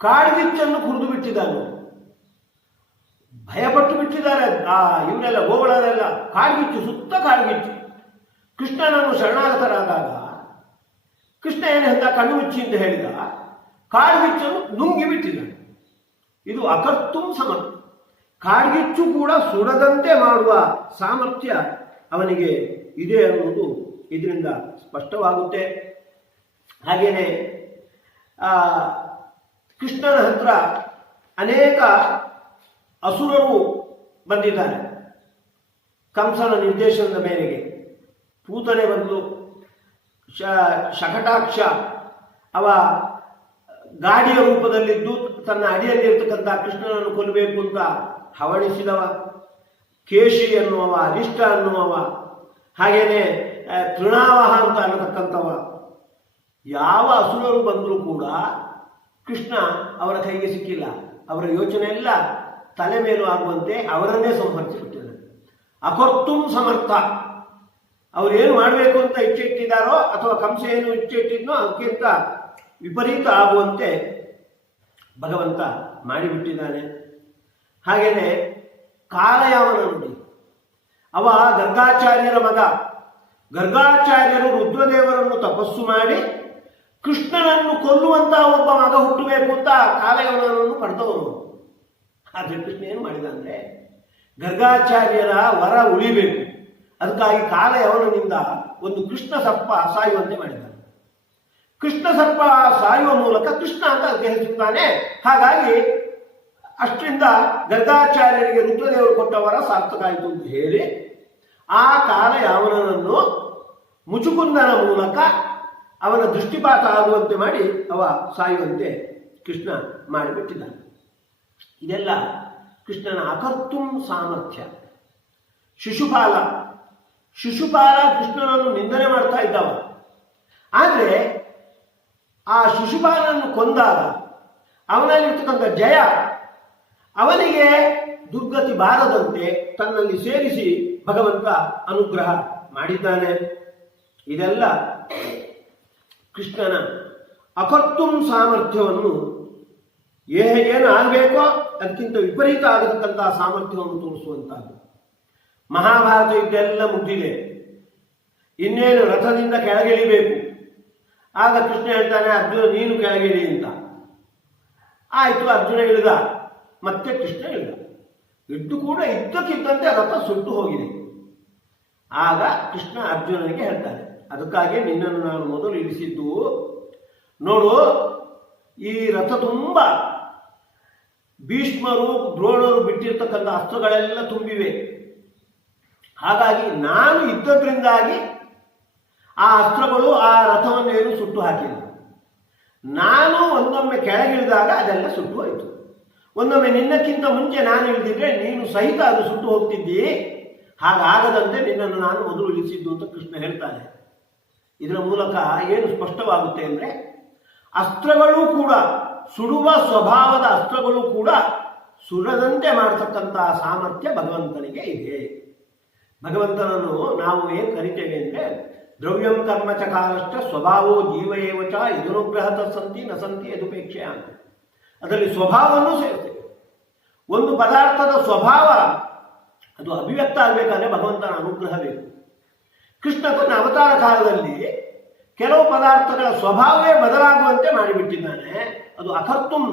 ಕಾಡ್ಗಿಚ್ಚನ್ನು ಕುಡಿದು ಬಿಟ್ಟಿದ್ದಾನೆ. ಭಯಪಟ್ಟು ಬಿಟ್ಟಿದ್ದಾರೆ ಇವರೆಲ್ಲ, ಗೋಗಳರೆಲ್ಲ. ಕಾಡ್ಗಿಚ್ಚು, ಸುತ್ತ ಕಾಡ್ಗಿಚ್ಚು. ಕೃಷ್ಣನನ್ನು ಶರಣಾಗತರಾದಾಗ ಕೃಷ್ಣ ಏನು ಅಂತ ಕಣ್ಣು ಮುಚ್ಚಿ ಅಂತ ಹೇಳಿದ, ಕಾಡ್ಗಿಚ್ಚನ್ನು ನುಂಗಿ ಬಿಟ್ಟಿದ್ದಾನೆ. ಇದು ಅಕರ್ತುಂ ಸಮರ್ಥ. ಕಾಡ್ಗಿಚ್ಚು ಕೂಡ ಸುಡದಂತೆ ಮಾಡುವ ಸಾಮರ್ಥ್ಯ ಅವನಿಗೆ ಇದೆ ಅನ್ನುವುದು ಇದರಿಂದ ಸ್ಪಷ್ಟವಾಗುತ್ತೆ. ಹಾಗೇನೆ ಕೃಷ್ಣನ ಹತ್ರ ಅನೇಕ ಅಸುರರು ಬಂದಿದ್ದಾರೆ. ಕಂಸನ ನಿರ್ದೇಶನದ ಮೇರೆಗೆ ಪೂತನೆ ಬಂದು, ಶಕಟಾಕ್ಷ ಅವ ಗಾಡಿಯ ರೂಪದಲ್ಲಿದ್ದು ತನ್ನ ಅಡಿಯಲ್ಲಿರ್ತಕ್ಕಂಥ ಕೃಷ್ಣನನ್ನು ಕೊಲ್ಲಬೇಕು ಅಂತ ಹವಣಿಸಿದವ, ಕೇಶಿ ಅನ್ನುವವ, ಅರಿಷ್ಟ ಅನ್ನುವವ, ಹಾಗೇನೆ ತೃಣಾವಹ ಅಂತ ಅನ್ನತಕ್ಕಂಥವ. ಯಾವ ಅಸುರರು ಬಂದರೂ ಕೂಡ ಕೃಷ್ಣ ಅವರ ಕೈಗೆ ಸಿಕ್ಕಿಲ್ಲ. ಅವರ ಯೋಚನೆ ಎಲ್ಲ ತಲೆ ಮೇಲೂ ಆಗುವಂತೆ ಅವರನ್ನೇ ಸಂಹರಿಸಿಬಿಟ್ಟಿದ್ದಾರೆ. ಅಕರ್ತುಂ ಸಮರ್ಥ. ಅವರೇನು ಮಾಡಬೇಕು ಅಂತ ಇಚ್ಛೆ ಇಟ್ಟಿದ್ದಾರೋ ಅಥವಾ ಕಂಸ ಏನು ಇಚ್ಛೆ ಇಟ್ಟಿದ್ನೋ ಅದಕ್ಕಿಂತ ವಿಪರೀತ ಆಗುವಂತೆ ಭಗವಂತ ಮಾಡಿಬಿಟ್ಟಿದ್ದಾನೆ. ಹಾಗೇನೆ ಕಾಲಯಾವನ ನೋಡಿ, ಅವ ಗರ್ಗಾಚಾರ್ಯರ ಮಗ. ಗರ್ಗಾಚಾರ್ಯರು ರುದ್ರದೇವರನ್ನು ತಪಸ್ಸು ಮಾಡಿ ಕೃಷ್ಣನನ್ನು ಕೊಲ್ಲುವಂತಹ ಒಬ್ಬ ಮಗ ಹುಟ್ಟಬೇಕು ಅಂತ ಕಾಲಯಾವನನ್ನು ಪಡೆದವರು. ಆದರೆ ಕೃಷ್ಣ ಏನು ಮಾಡಿದ ಅಂದರೆ, ಗರ್ಗಾಚಾರ್ಯರ ವರ ಉಳಿಬೇಕು, ಅದಕ್ಕಾಗಿ ಕಾಲಯಾವನನಿಂದ ಒಂದು ಕೃಷ್ಣ ಸರ್ಪ ಸಾಯುವಂತೆ ಮಾಡಿದ್ದಾನೆ. ಕೃಷ್ಣ ಸರ್ಪ ಸಾಯುವ ಮೂಲಕ ಕೃಷ್ಣ ಅಂತ ಅದಕ್ಕೆ ಹೆಸರುತ್ತಾನೆ. ಹಾಗಾಗಿ ಅಷ್ಟರಿಂದ ಗರ್ಗಾಚಾರ್ಯರಿಗೆ ರುದ್ರದೇವರು ಕೊಟ್ಟವರ ಸಾರ್ಥಕ ಆಯಿತು ಅಂತ ಹೇಳಿ ಆ ಕಾಲಯಾವನನನ್ನು ಮುಚುಕುಂದನ ಮೂಲಕ ಅವನ ದೃಷ್ಟಿಪಾತ ಆಗುವಂತೆ ಮಾಡಿ ಅವ ಸಾಯುವಂತೆ ಕೃಷ್ಣ ಮಾಡಿಬಿಟ್ಟಿದ್ದಾನೆ. ಇದೆಲ್ಲ ಕೃಷ್ಣನ ಅಕರ್ತುಂ ಸಾಮರ್ಥ್ಯ. ಶಿಶುಪಾಲ ಕೃಷ್ಣನನ್ನು ನಿಂದನೆ ಮಾಡ್ತಾ ಇದ್ದವ. ಆದರೆ ಆ ಶಿಶುಪಾಲನನ್ನು ಕೊಂದಾಗ ಅವನಲ್ಲಿರ್ತಕ್ಕಂಥ ಜಯ ಅವನಿಗೆ ದುರ್ಗತಿ ಬಾರದಂತೆ ತನ್ನಲ್ಲಿ ಸೇರಿಸಿ ಭಗವಂತ ಅನುಗ್ರಹ ಮಾಡಿದ್ದಾನೆ. ಇದೆಲ್ಲ ಕೃಷ್ಣನ ಅಕರ್ತುಂ ಸಾಮರ್ಥ್ಯವನ್ನು ಏನು ಆಗಬೇಕೋ ಅದಕ್ಕಿಂತ ವಿಪರೀತ ಆಗತಕ್ಕಂತಹ ಸಾಮರ್ಥ್ಯವನ್ನು ತೋರಿಸುವಂತಹದ್ದು. ಮಹಾಭಾರತ ಇದೆಲ್ಲ ಮುಗಿದಿದೆ, ಇನ್ನೇನು ರಥದಿಂದ ಕೆಳಗಿಳಿಬೇಕು. ಆಗ ಕೃಷ್ಣ ಹೇಳ್ತಾನೆ, ಅರ್ಜುನ ನೀನು ಕೆಳಗಿಳಿ ಅಂತ. ಆಯಿತು, ಅರ್ಜುನ ಇಳಿದ, ಮತ್ತೆ ಕೃಷ್ಣ ಇಳಿದ. ಇದ್ದು ಕೂಡ ಇದ್ದಕ್ಕಿದ್ದಂತೆ ರಥ ಸುಟ್ಟು ಹೋಗಿದೆ. ಆಗ ಕೃಷ್ಣ ಅರ್ಜುನನಿಗೆ ಹೇಳ್ತಾನೆ, ಅದಕ್ಕಾಗಿ ನಿನ್ನನ್ನು ನಾನು ಮೊದಲು ಇಳಿಸಿದ್ದು. ನೋಡು, ಈ ರಥ ತುಂಬ ಭೀಷ್ಮರು ದ್ರೋಣರು ಬಿಟ್ಟಿರ್ತಕ್ಕಂಥ ಅಸ್ತ್ರಗಳೆಲ್ಲ ತುಂಬಿವೆ. ಹಾಗಾಗಿ ನಾನು ಇದ್ದದ್ರಿಂದಾಗಿ ಆ ಅಸ್ತ್ರಗಳು ಆ ರಥವನ್ನೇನು ಸುಟ್ಟು ಹಾಕಿಲ್ಲ. ನಾನು ಒಂದೊಮ್ಮೆ ಕೆಳಗಿಳಿದಾಗ ಅದೆಲ್ಲ ಸುಟ್ಟು ಹೋಯಿತು. ಒಂದೊಮ್ಮೆ ನಿನ್ನಕ್ಕಿಂತ ಮುಂಚೆ ನಾನು ಇಳಿದಿದ್ರೆ ನೀನು ಸಹಿತ ಅದು ಸುಟ್ಟು ಹೋಗ್ತಿದ್ದೀ. ಹಾಗಾಗದಂತೆ ನಿನ್ನನ್ನು ನಾನು ಮೊದಲು ಇಳಿಸಿದ್ದು ಅಂತ ಕೃಷ್ಣ ಹೇಳ್ತಾನೆ. ಇದರ ಮೂಲಕ ಏನು ಸ್ಪಷ್ಟವಾಗುತ್ತೆ ಅಂದರೆ, ಅಸ್ತ್ರಗಳು ಕೂಡ ಸುಡುವ ಸ್ವಭಾವದ ಅಸ್ತ್ರಗಳು ಕೂಡ ಸುಡದಂತೆ ಮಾಡತಕ್ಕಂತಹ ಸಾಮರ್ಥ್ಯ ಭಗವಂತನಿಗೆ ಇದೆ. ಭಗವಂತನನ್ನು ನಾವು ಏನು ಕರಿತೇವೆ ಅಂದರೆ, ದ್ರವ್ಯಂ ಕರ್ಮ ಚ ಕಾಲಶ್ಚ ಸ್ವಭಾವೋ ಜೀವ ಏವ ಚ ಯದನುಗ್ರಹತ ಸಂತಿ ನ ಸಂತಿ ಯದುಪೇಕ್ಷೆ ಅಂತ. ಅದರಲ್ಲಿ ಸ್ವಭಾವವನ್ನು ಸೇರ್ತೇವೆ. ಒಂದು ಪದಾರ್ಥದ ಸ್ವಭಾವ ಅದು ಅಭಿವ್ಯಕ್ತ ಆಗಬೇಕಾದ್ರೆ ಭಗವಂತನ ಅನುಗ್ರಹ ಬೇಕು. ಕೃಷ್ಣ ತನ್ನ ಅವತಾರ ಕಾಲದಲ್ಲಿ ಕೆಲವು ಪದಾರ್ಥಗಳ ಸ್ವಭಾವವೇ ಬದಲಾಗುವಂತೆ ಮಾಡಿಬಿಟ್ಟಿದ್ದಾನೆ. ಅದು ಅಕರ್ತುಂ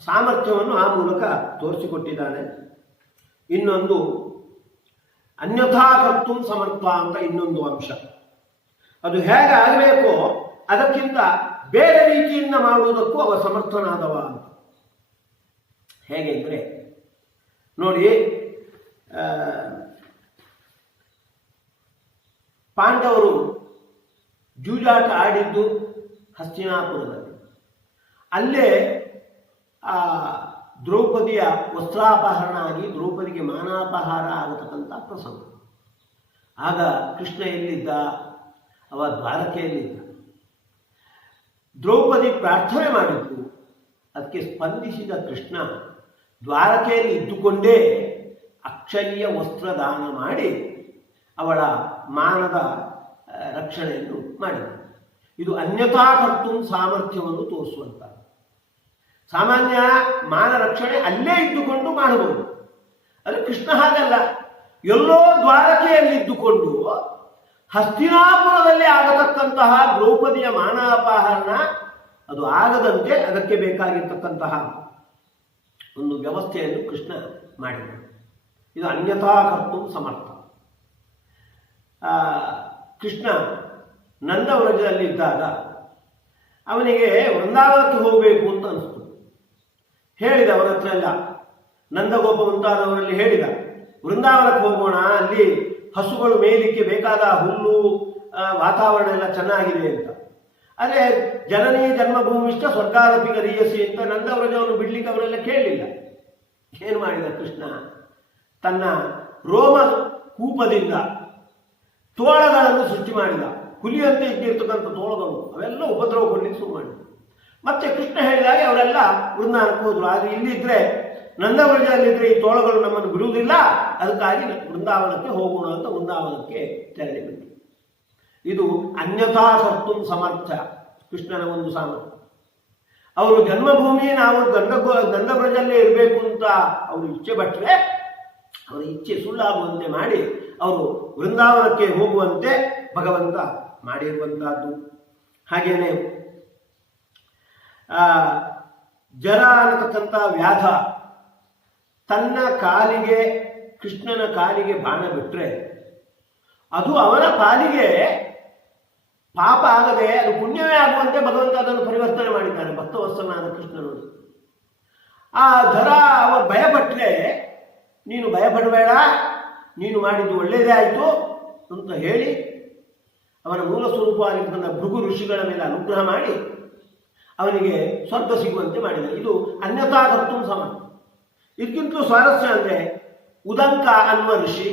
ಸಾಮರ್ಥ್ಯವನ್ನು ಆ ಮೂಲಕ ತೋರಿಸಿಕೊಟ್ಟಿದ್ದಾನೆ. ಇನ್ನೊಂದು ಅನ್ಯಥಾ ಕರ್ತುಂ ಸಮರ್ಥ ಅಂತ ಇನ್ನೊಂದು ಅಂಶ. ಅದು ಹೇಗಾಗಬೇಕೋ ಅದಕ್ಕಿಂತ ಬೇರೆ ರೀತಿಯಿಂದ ಮಾಡುವುದಕ್ಕೂ ಅವ ಸಮರ್ಥನಾದವ ಅಂತ. ಹೇಗೆ ಅಂದರೆ ನೋಡಿ, ಪಾಂಡವರು ಜೂಜಾಟ ಆಡಿದ್ದು ಹಸ್ತಿನಾಪುರದಲ್ಲಿ. ಅಲ್ಲೇ ದ್ರೌಪದಿಯ ವಸ್ತ್ರಾಪಹರಣ ಆಗಿ ದ್ರೌಪದಿಗೆ ಮಾನಾಪಹಾರ ಆಗತಕ್ಕಂಥ ಪ್ರಸಂಗ. ಆಗ ಕೃಷ್ಣ ಎಲ್ಲಿದ್ದ? ಅವ ದ್ವಾರಕೆಯಲ್ಲಿದ್ದ. ದ್ರೌಪದಿ ಪ್ರಾರ್ಥನೆ ಮಾಡಿದ್ದು, ಅದಕ್ಕೆ ಸ್ಪಂದಿಸಿದ ಕೃಷ್ಣ ದ್ವಾರಕೆಯಲ್ಲಿ ಇದ್ದುಕೊಂಡೇ ಅಕ್ಷಯ್ಯ ವಸ್ತ್ರದಾನ ಮಾಡಿ ಅವಳ ಮಾನದ ರಕ್ಷಣೆಯನ್ನು ಮಾಡಿದ. ಇದು ಅನ್ಯಥಾ ಕರ್ತುಂ ಸಾಮರ್ಥ್ಯವನ್ನು ತೋರಿಸುವಂತ. ಸಾಮಾನ್ಯ ಮಾನ ರಕ್ಷಣೆ ಅಲ್ಲೇ ಇದ್ದುಕೊಂಡು ಮಾಡಬಹುದು. ಅದು ಕೃಷ್ಣ ಹಾಗಲ್ಲ. ಎಲ್ಲೋ ದ್ವಾರಕೆಯಲ್ಲಿದ್ದುಕೊಂಡು ಹಸ್ತಿನಾಪುರದಲ್ಲಿ ಆಗತಕ್ಕಂತಹ ದ್ರೌಪದಿಯ ಮಾನಾಪಹರಣ ಅದು ಆಗದಂತೆ ಅದಕ್ಕೆ ಬೇಕಾಗಿರ್ತಕ್ಕಂತಹ ಒಂದು ವ್ಯವಸ್ಥೆಯನ್ನು ಕೃಷ್ಣ ಮಾಡಿದ. ಇದು ಅನ್ಯಥಾ ಕರ್ತುಂ ಸಮರ್ಥ. ಕೃಷ್ಣ ನಂದವ್ರಜದಲ್ಲಿದ್ದಾಗ ಅವನಿಗೆ ವೃಂದಾವನಕ್ಕೆ ಹೋಗಬೇಕು ಅಂತ ಅನಿಸ್ತು. ಹೇಳಿದ ಅವರ ಹತ್ರ ಎಲ್ಲ, ನಂದಗೋಪ ಮುಂತಾದವರಲ್ಲಿ ಹೇಳಿದ, ವೃಂದಾವನಕ್ಕೆ ಹೋಗೋಣ, ಅಲ್ಲಿ ಹಸುಗಳು ಮೇಯಲಿಕ್ಕೆ ಬೇಕಾದ ಹುಲ್ಲು ವಾತಾವರಣ ಎಲ್ಲ ಚೆನ್ನಾಗಿದೆ ಅಂತ. ಅದೇ ಜನನೀ ಜನ್ಮಭೂಮಿಷ್ಠ ಸ್ವರ್ಗಾದಪಿ ಗರೀಯಸಿ ಅಂತ ನಂದವ್ರಜವನ್ನು ಬಿಡ್ಲಿಕ್ಕೆ ಅವರೆಲ್ಲ ಕೇಳಲಿಲ್ಲ. ಏನು ಮಾಡಿದ ಕೃಷ್ಣ? ತನ್ನ ರೋಮ ಕೂಪದಿಂದ ತೋಳಗಳನ್ನು ಸೃಷ್ಟಿ ಮಾಡಿದ. ಹುಲಿಯಂತೆ ಇದ್ದಿರ್ತಕ್ಕಂಥ ತೋಳಗಳು ಅವೆಲ್ಲ ಉಪದ್ರವ ಕೊಡಲಿಕ್ಕೆ ಶುರು ಮಾಡಿದ. ಮತ್ತೆ ಕೃಷ್ಣ ಹೇಳಿದಾಗ ಅವರೆಲ್ಲ ವೃಂದಾವನಕ್ಕೆ ಹೋದ್ರು. ಆದರೆ ಇಲ್ಲಿದ್ರೆ, ನಂದವ್ರಜದಲ್ಲಿದ್ದರೆ ಈ ತೋಳಗಳು ನಮ್ಮನ್ನು ಬಿಡುವುದಿಲ್ಲ, ಅದಕ್ಕಾಗಿ ವೃಂದಾವನಕ್ಕೆ ಹೋಗೋಣ ಅಂತ ವೃಂದಾವನಕ್ಕೆ ತೆರಳಿಬಿಟ್ಟು. ಇದು ಅನ್ಯಥಾ ಕರ್ತುಂ ಸಮರ್ಥ, ಕೃಷ್ಣನ ಒಂದು ಸಾಮರ್ಥ್ಯ. ಅವರು ಜನ್ಮಭೂಮಿ ನಾವು ನಂದವ್ರಜಲ್ಲೇ ಇರಬೇಕು ಅಂತ ಅವರು ಇಚ್ಛೆ ಪಟ್ಟರೆ ಅವರ ಇಚ್ಛೆ ಸುಳ್ಳಾಗುವಂತೆ ಮಾಡಿ ಅವರು ವೃಂದಾವನಕ್ಕೆ ಹೋಗುವಂತೆ ಭಗವಂತ ಮಾಡಿರುವಂತಹದ್ದು. ಹಾಗೇನೆ ಜರ ಅನ್ನತಕ್ಕಂಥ ವ್ಯಾಧ ತನ್ನ ಕಾಲಿಗೆ, ಕೃಷ್ಣನ ಕಾಲಿಗೆ ಬಾಣ ಬಿಟ್ಟರೆ ಅದು ಅವನ ಪಾಲಿಗೆ ಪಾಪ ಆಗದೆ ಅದು ಪುಣ್ಯವೇ ಆಗುವಂತೆ ಭಗವಂತ ಅದನ್ನು ಪರಿವರ್ತನೆ ಮಾಡಿದ್ದಾನೆ ಭಕ್ತವತ್ಸಲನಾದ ಕೃಷ್ಣನು. ಆ ಜರ ಅವ ಭಯಪಟ್ಟರೆ, ನೀನು ಭಯಪಡಬೇಡ, ನೀನು ಮಾಡಿದ್ದು ಒಳ್ಳೆಯದೇ ಆಯಿತು ಅಂತ ಹೇಳಿ ಅವನ ಮೂಲ ಸ್ವರೂಪವಾಗಿರ್ತಕ್ಕಂಥ ಭೃಗು ಋಷಿಗಳ ಮೇಲೆ ಅನುಗ್ರಹ ಮಾಡಿ ಅವನಿಗೆ ಸ್ವರ್ಗ ಸಿಗುವಂತೆ ಮಾಡಿದ. ಇದು ಅನ್ಯಥಾ ಕರ್ತುಂ ಸಮರ್ಥ. ಇದಕ್ಕಿಂತಲೂ ಸ್ವಾರಸ್ಯ ಅಂದರೆ, ಉದಂಕ ಅನ್ನುವ ಋಷಿ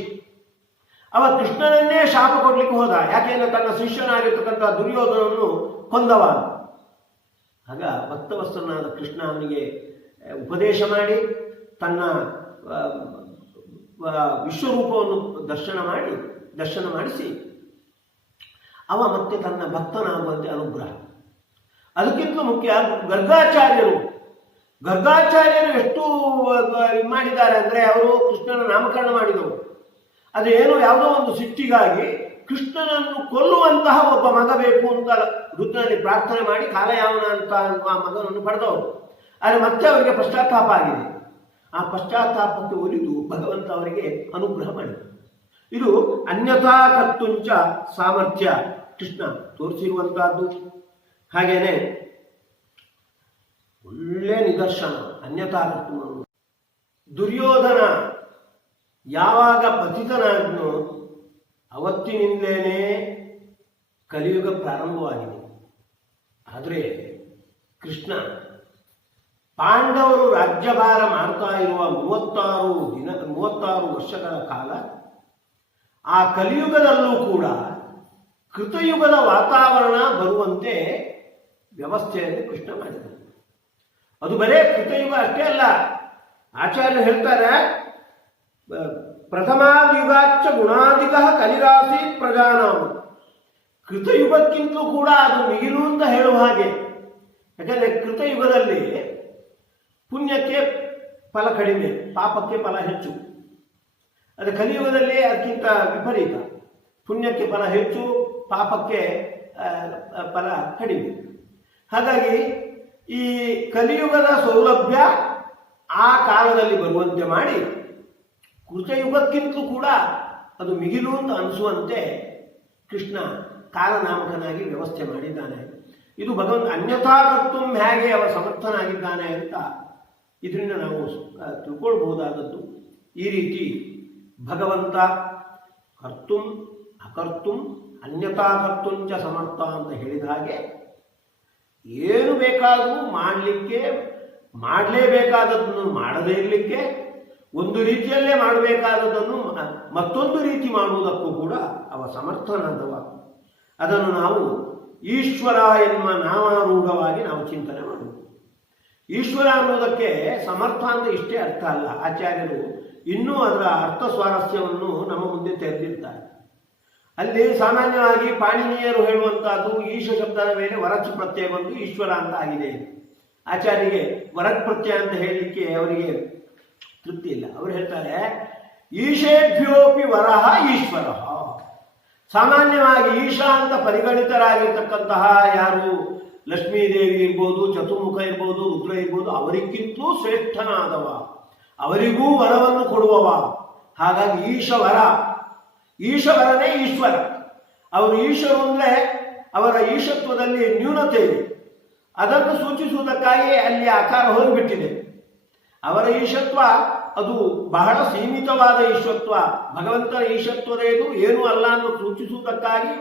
ಅವ ಕೃಷ್ಣನನ್ನೇ ಶಾಪ ಕೊಡ್ಲಿಕ್ಕೆ ಹೋದ. ಯಾಕೆಂದ್ರೆ ತನ್ನ ಶಿಷ್ಯನಾಗಿರ್ತಕ್ಕಂಥ ದುರ್ಯೋಧನನ್ನು ಕೊಂದವ. ಆಗ ಭಕ್ತವತ್ಸಲನಾದ ಕೃಷ್ಣ ಅವನಿಗೆ ಉಪದೇಶ ಮಾಡಿ ತನ್ನ ವಿಶ್ವರೂಪವನ್ನು ದರ್ಶನ ಮಾಡಿಸಿ ಅವ ಮತ್ತೆ ತನ್ನ ಭಕ್ತನಾಗುವಂತೆ ಅನುಗ್ರಹ. ಅದಕ್ಕಿಂತ ಮುಖ್ಯ ಗರ್ಗಾಚಾರ್ಯರು ಎಷ್ಟು ಮಾಡಿದ್ದಾರೆ ಅಂದರೆ, ಅವರು ಕೃಷ್ಣನ ನಾಮಕರಣ ಮಾಡಿದವರು. ಅದು ಏನೋ ಯಾವುದೋ ಒಂದು ಸಿಟ್ಟಿಗಾಗಿ ಕೃಷ್ಣನನ್ನು ಕೊಲ್ಲುವಂತಹ ಒಬ್ಬ ಮಗ ಬೇಕು ಅಂತ ರುದ್ರನಲ್ಲಿ ಪ್ರಾರ್ಥನೆ ಮಾಡಿ ಕಾಲಯಾವನ ಅಂತ ಆ ಮಗನನ್ನು ಪಡೆದವರು. ಆದರೆ ಮತ್ತೆ ಅವರಿಗೆ ಪಶ್ಚಾತ್ತಾಪ ಆಗಿದೆ. ಆ ಪಶ್ಚಾತ್ತಾಪಕ್ಕೆ ಒಲಿದು ಭಗವಂತ ಅವರಿಗೆ ಅನುಗ್ರಹ ಮಾಡಿದರು. ಇದು ಅನ್ಯಥಾ ಕರ್ತುಂಚ ಸಾಮರ್ಥ್ಯ ಕೃಷ್ಣ ತೋರಿಸಿರುವಂತಹದ್ದು. ಹಾಗೇನೆ ಒಳ್ಳೆ ನಿದರ್ಶನ ಅನ್ಯಥಾ ಕರ್ತು. ದುರ್ಯೋಧನ ಯಾವಾಗ ಪತಿತನಾದ್ನೋ ಅವತ್ತಿನಿಂದಲೇ ಕಲಿಯುಗ ಪ್ರಾರಂಭವಾಗಿದೆ. ಆದರೆ ಕೃಷ್ಣ ಪಾಂಡವರು ರಾಜ್ಯಭಾರ ಮಾಡ್ತಾ ಇರುವ 36 ವರ್ಷಗಳ ಕಾಲ ಆ ಕಲಿಯುಗದಲ್ಲೂ ಕೂಡ ಕೃತಯುಗದ ವಾತಾವರಣ ಬರುವಂತೆ ವ್ಯವಸ್ಥೆಯನ್ನು ಕೃಷ್ಣ ಮಾಡಿದ. ಅದು ಬರೇ ಕೃತಯುಗ ಅಷ್ಟೇ ಅಲ್ಲ. ಆಚಾರ್ಯರು ಹೇಳ್ತಾರೆ, ಪ್ರಥಮಾಯುಗಾಚ್ಚ ಗುಣಾಧಿಕ ಕಲಿರಾಸಿ ಪ್ರಜಾನಾಮ. ಕೃತಯುಗಕ್ಕಿಂತಲೂ ಕೂಡ ಅದು ಮಿಗಿಲು ಅಂತ ಹೇಳುವ ಹಾಗೆ. ಯಾಕಂದರೆ ಕೃತಯುಗದಲ್ಲಿ ಪುಣ್ಯಕ್ಕೆ ಫಲ ಕಡಿಮೆ, ಪಾಪಕ್ಕೆ ಫಲ ಹೆಚ್ಚು. ಅದು ಕಲಿಯುಗದಲ್ಲಿ ಅದಕ್ಕಿಂತ ವಿಪರೀತ. ಪುಣ್ಯಕ್ಕೆ ಫಲ ಹೆಚ್ಚು, ಪಾಪಕ್ಕೆ ಫಲ ಕಡಿಮೆ. ಹಾಗಾಗಿ ಈ ಕಲಿಯುಗದ ಸೌಲಭ್ಯ ಆ ಕಾಲದಲ್ಲಿ ಬರುವಂತೆ ಮಾಡಿ ಕೃತಯುಗಕ್ಕಿಂತಲೂ ಕೂಡ ಅದು ಮಿಗಿಲು ಅಂತ ಅನಿಸುವಂತೆ ಕೃಷ್ಣ ಕಾಲನಾಮಕನಾಗಿ ವ್ಯವಸ್ಥೆ ಮಾಡಿದ್ದಾನೆ. ಇದು ಭಗವಂತ ಅನ್ಯಥಾ ಕರ್ತು ಹೇಗೆ ಅವ ಸಮರ್ಥನಾಗಿದ್ದಾನೆ ಅಂತ ಇದರಿಂದ ನಾವು ತಿಳ್ಕೊಳ್ಬಹುದಾದದ್ದು. ಈ ರೀತಿ ಭಗವಂತ ಕರ್ತುಂ ಅಕರ್ತುಂ ಅನ್ಯಥಾ ಕರ್ತುಂಚ ಸಮರ್ಥ ಅಂತ ಹೇಳಿದ ಹಾಗೆ ಏನು ಬೇಕಾದರೂ ಮಾಡಲಿಕ್ಕೆ, ಮಾಡಲೇಬೇಕಾದದ್ದನ್ನು ಮಾಡದೇ ಇರಲಿಕ್ಕೆ, ಒಂದು ರೀತಿಯಲ್ಲೇ ಮಾಡಬೇಕಾದದ್ದನ್ನು ಮತ್ತೊಂದು ರೀತಿ ಮಾಡುವುದಕ್ಕೂ ಕೂಡ ಅವ ಸಮರ್ಥನಾದವ. ಅದನ್ನು ನಾವು ಈಶ್ವರ ಎನ್ನುವ ನಾಮಾರೂಢವಾಗಿ ನಾವು ಚಿಂತನೆ ಮಾಡಬೇಕು. ಈಶ್ವರ ಅನ್ನೋದಕ್ಕೆ ಸಮರ್ಥ ಅಂತ ಇಷ್ಟೇ ಅರ್ಥ ಅಲ್ಲ. ಆಚಾರ್ಯರು ಇನ್ನೂ ಅದರ ಅರ್ಥ ಸ್ವಾರಸ್ಯವನ್ನು ನಮ್ಮ ಮುಂದೆ ತೆರೆದಿರ್ತಾರೆ. ಅಲ್ಲಿ ಸಾಮಾನ್ಯವಾಗಿ ಪಾಣಿನಿಯರು ಹೇಳುವಂತಹದ್ದು ಈಶ ಶಬ್ದದ ಮೇಲೆ ವರಚ್ ಪ್ರತ್ಯಯ ಬಂದು ಈಶ್ವರ ಅಂತ ಆಗಿದೆ. ಆಚಾರ್ಯರಿಗೆ ವರಚ್ ಪ್ರತ್ಯಯ ಅಂತ ಹೇಳಲಿಕ್ಕೆ ಅವರಿಗೆ ತೃಪ್ತಿ ಇಲ್ಲ. ಅವರು ಹೇಳ್ತಾರೆ ಈಶೇಭ್ಯೋಪಿ ವರಹ ಈಶ್ವರ. ಸಾಮಾನ್ಯವಾಗಿ ಈಶಾ ಅಂತ ಪರಿಗಣಿತರಾಗಿರ್ತಕ್ಕಂತಹ ಯಾರು ಲಕ್ಷ್ಮೀದೇವಿ ಇರ್ಬೋದು, ಚತುರ್ಮುಖ ಇರ್ಬೋದು, ರುದ್ರ ಇರ್ಬೋದು, ಅವರಿಗಿಂತಲೂ ಶ್ರೇಷ್ಠನಾದವ, ಅವರಿಗೂ ವರವನ್ನು ಕೊಡುವವ. ಹಾಗಾಗಿ ಈಶವರ, ಈಶವರನೇ ಈಶ್ವರ. ಅವರು ಈಶ್ವರು ಅಂದರೆ ಅವರ ಈಶತ್ವದಲ್ಲಿ ನ್ಯೂನತೆ ಇದೆ. ಅದನ್ನು ಸೂಚಿಸುವುದಕ್ಕಾಗಿ ಅಲ್ಲಿ ಆಕಾರ ಹೋಗಿಬಿಟ್ಟಿದೆ. ಅವರ ಈಶತ್ವ ಅದು ಬಹಳ ಸೀಮಿತವಾದ ಈಶ್ವತ್ವ. ಭಗವಂತನ ಈಶತ್ವದ ಇದು ಏನೂ ಅಲ್ಲ ಅನ್ನು ಸೂಚಿಸುವುದಕ್ಕಾಗಿ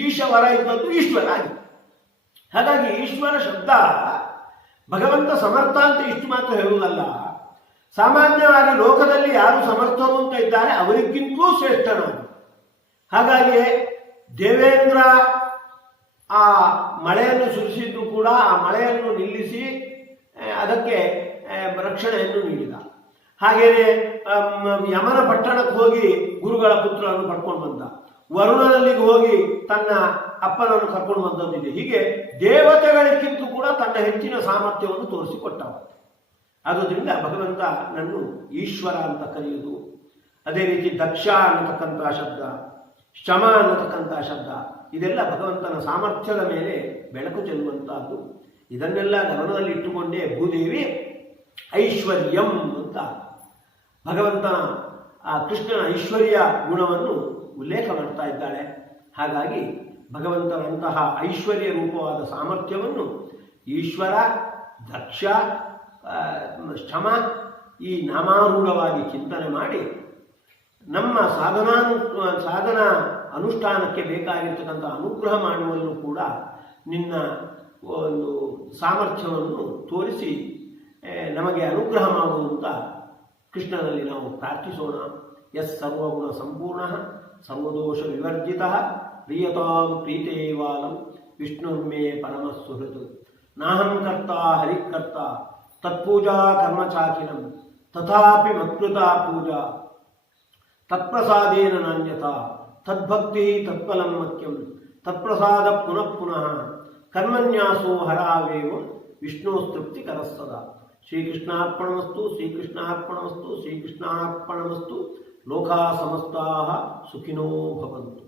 ಈಶವರ ಇದ್ದದ್ದು ಈಶ್ವರ ಆಗಿದೆ. ಹಾಗಾಗಿ ಈಶ್ವರ ಶಬ್ದ ಭಗವಂತ ಸಮರ್ಥ ಅಂತ ಇಷ್ಟು ಮಾತ್ರ ಹೇಳುವುದಲ್ಲ. ಸಾಮಾನ್ಯವಾಗಿ ಲೋಕದಲ್ಲಿ ಯಾರು ಸಮರ್ಥರು ಅಂತ ಇದ್ದಾರೆ ಅವರಿಗಿಂತಲೂ ಶ್ರೇಷ್ಠನಾದ. ಹಾಗಾಗಿ ದೇವೇಂದ್ರ ಆ ಮಳೆಯನ್ನು ಸುರಿಸಿದ್ದು ಕೂಡ ಆ ಮಳೆಯನ್ನು ನಿಲ್ಲಿಸಿ ಅದಕ್ಕೆ ರಕ್ಷಣೆಯನ್ನು ನೀಡಿದ. ಹಾಗೆಯೇ ಯಮನ ಪಟ್ಟಣಕ್ಕೆ ಹೋಗಿ ಗುರುಗಳ ಪುತ್ರರನ್ನು ಪಡ್ಕೊಂಡು ಬಂದ. ವರುಣನಲ್ಲಿಗೆ ಹೋಗಿ ತನ್ನ ಅಪ್ಪನನ್ನು ಕರ್ಕೊಂಡು ಬಂದದ್ದಿದೆ. ಹೀಗೆ ದೇವತೆಗಳಿಗಿಂತಲೂ ಕೂಡ ತನ್ನ ಹೆಚ್ಚಿನ ಸಾಮರ್ಥ್ಯವನ್ನು ತೋರಿಸಿಕೊಟ್ಟವ. ಆದುದರಿಂದ ಭಗವಂತ ನನ್ನು ಈಶ್ವರ ಅಂತ ಕರೆಯುವುದು. ಅದೇ ರೀತಿ ದಕ್ಷ ಅನ್ನತಕ್ಕಂತಹ ಶಬ್ದ, ಶಮ ಅನ್ನತಕ್ಕಂತಹ ಶಬ್ದ, ಇದೆಲ್ಲ ಭಗವಂತನ ಸಾಮರ್ಥ್ಯದ ಮೇಲೆ ಬೆಳಕು ಚೆಲ್ಲುವಂತಹದ್ದು. ಇದನ್ನೆಲ್ಲ ಗಮನದಲ್ಲಿ ಇಟ್ಟುಕೊಂಡೇ ಭೂದೇವಿ ಐಶ್ವರ್ಯಂ ಅಂತ ಭಗವಂತನ ಆ ಕೃಷ್ಣನ ಐಶ್ವರ್ಯ ಗುಣವನ್ನು ಉಲ್ಲೇಖ ಮಾಡ್ತಾ ಇದ್ದಾಳೆ. ಹಾಗಾಗಿ ಭಗವಂತನಂತಹ ಐಶ್ವರ್ಯ ರೂಪವಾದ ಸಾಮರ್ಥ್ಯವನ್ನು ಈಶ್ವರ, ದಕ್ಷ, ಶ್ರಮ ಈ ನಾಮಾರೂಢವಾಗಿ ಚಿಂತನೆ ಮಾಡಿ ನಮ್ಮ ಸಾಧನ ಅನುಷ್ಠಾನಕ್ಕೆ ಬೇಕಾಗಿರ್ತಕ್ಕಂಥ ಅನುಗ್ರಹ ಮಾಡುವಲ್ಲೂ ಕೂಡ ನಿನ್ನ ಒಂದು ಸಾಮರ್ಥ್ಯವನ್ನು ತೋರಿಸಿ ನಮಗೆ ಅನುಗ್ರಹ ಮಾಡುವಂತ ಕೃಷ್ಣನಲ್ಲಿ ನಾವು ಪ್ರಾರ್ಥಿಸೋಣ. ಯಸ್ ಸರ್ವಗುಣ ಸಂಪೂರ್ಣ ಸರ್ವದೋಷ ವಿವರ್ಜಿತ ಪ್ರಿಯತಾಂ ಪ್ರೀತೇವಾಲಂ ವಿಷ್ಣುರ್ಮೇ ಪರಮಸುಹೃತ್ ನಾಹಂ ಕರ್ತ ಹರಿಕರ್ತ ತತ್ಪೂಜಾ ಕರ್ಮಚಾಕಿನಂ ತಥಾಪಿ ಮತ್ಕೃತಾ ಪೂಜಾ ತತ್ಪ್ರಸಾದೇನ ನಾನ್ಯತಾ ತದ್ಭಕ್ತಿ ತತ್ಫಲಂ ಮಖ್ಯಂ ತತ್ಪ್ರಸಾದ ಪುನಃ ಪುನಃ ಕರ್ಮನ್ಯಾಸೋ ಹರಾವೇವ ವಿಷ್ಣೋಸ್ತೃಪ್ತಿ ಕರಸ್ತದ. ಶ್ರೀಕೃಷ್ಣಾರ್ಪಣಮಸ್ತು, ಶ್ರೀಕೃಷ್ಣಾರ್ಪಣಮಸ್ತು, ಶ್ರೀಕೃಷ್ಣಾರ್ಪಣಮಸ್ತು. ಲೋಕಾ ಸಮಸ್ತಾಃ ಸುಖಿನೋ ಭವಂತು.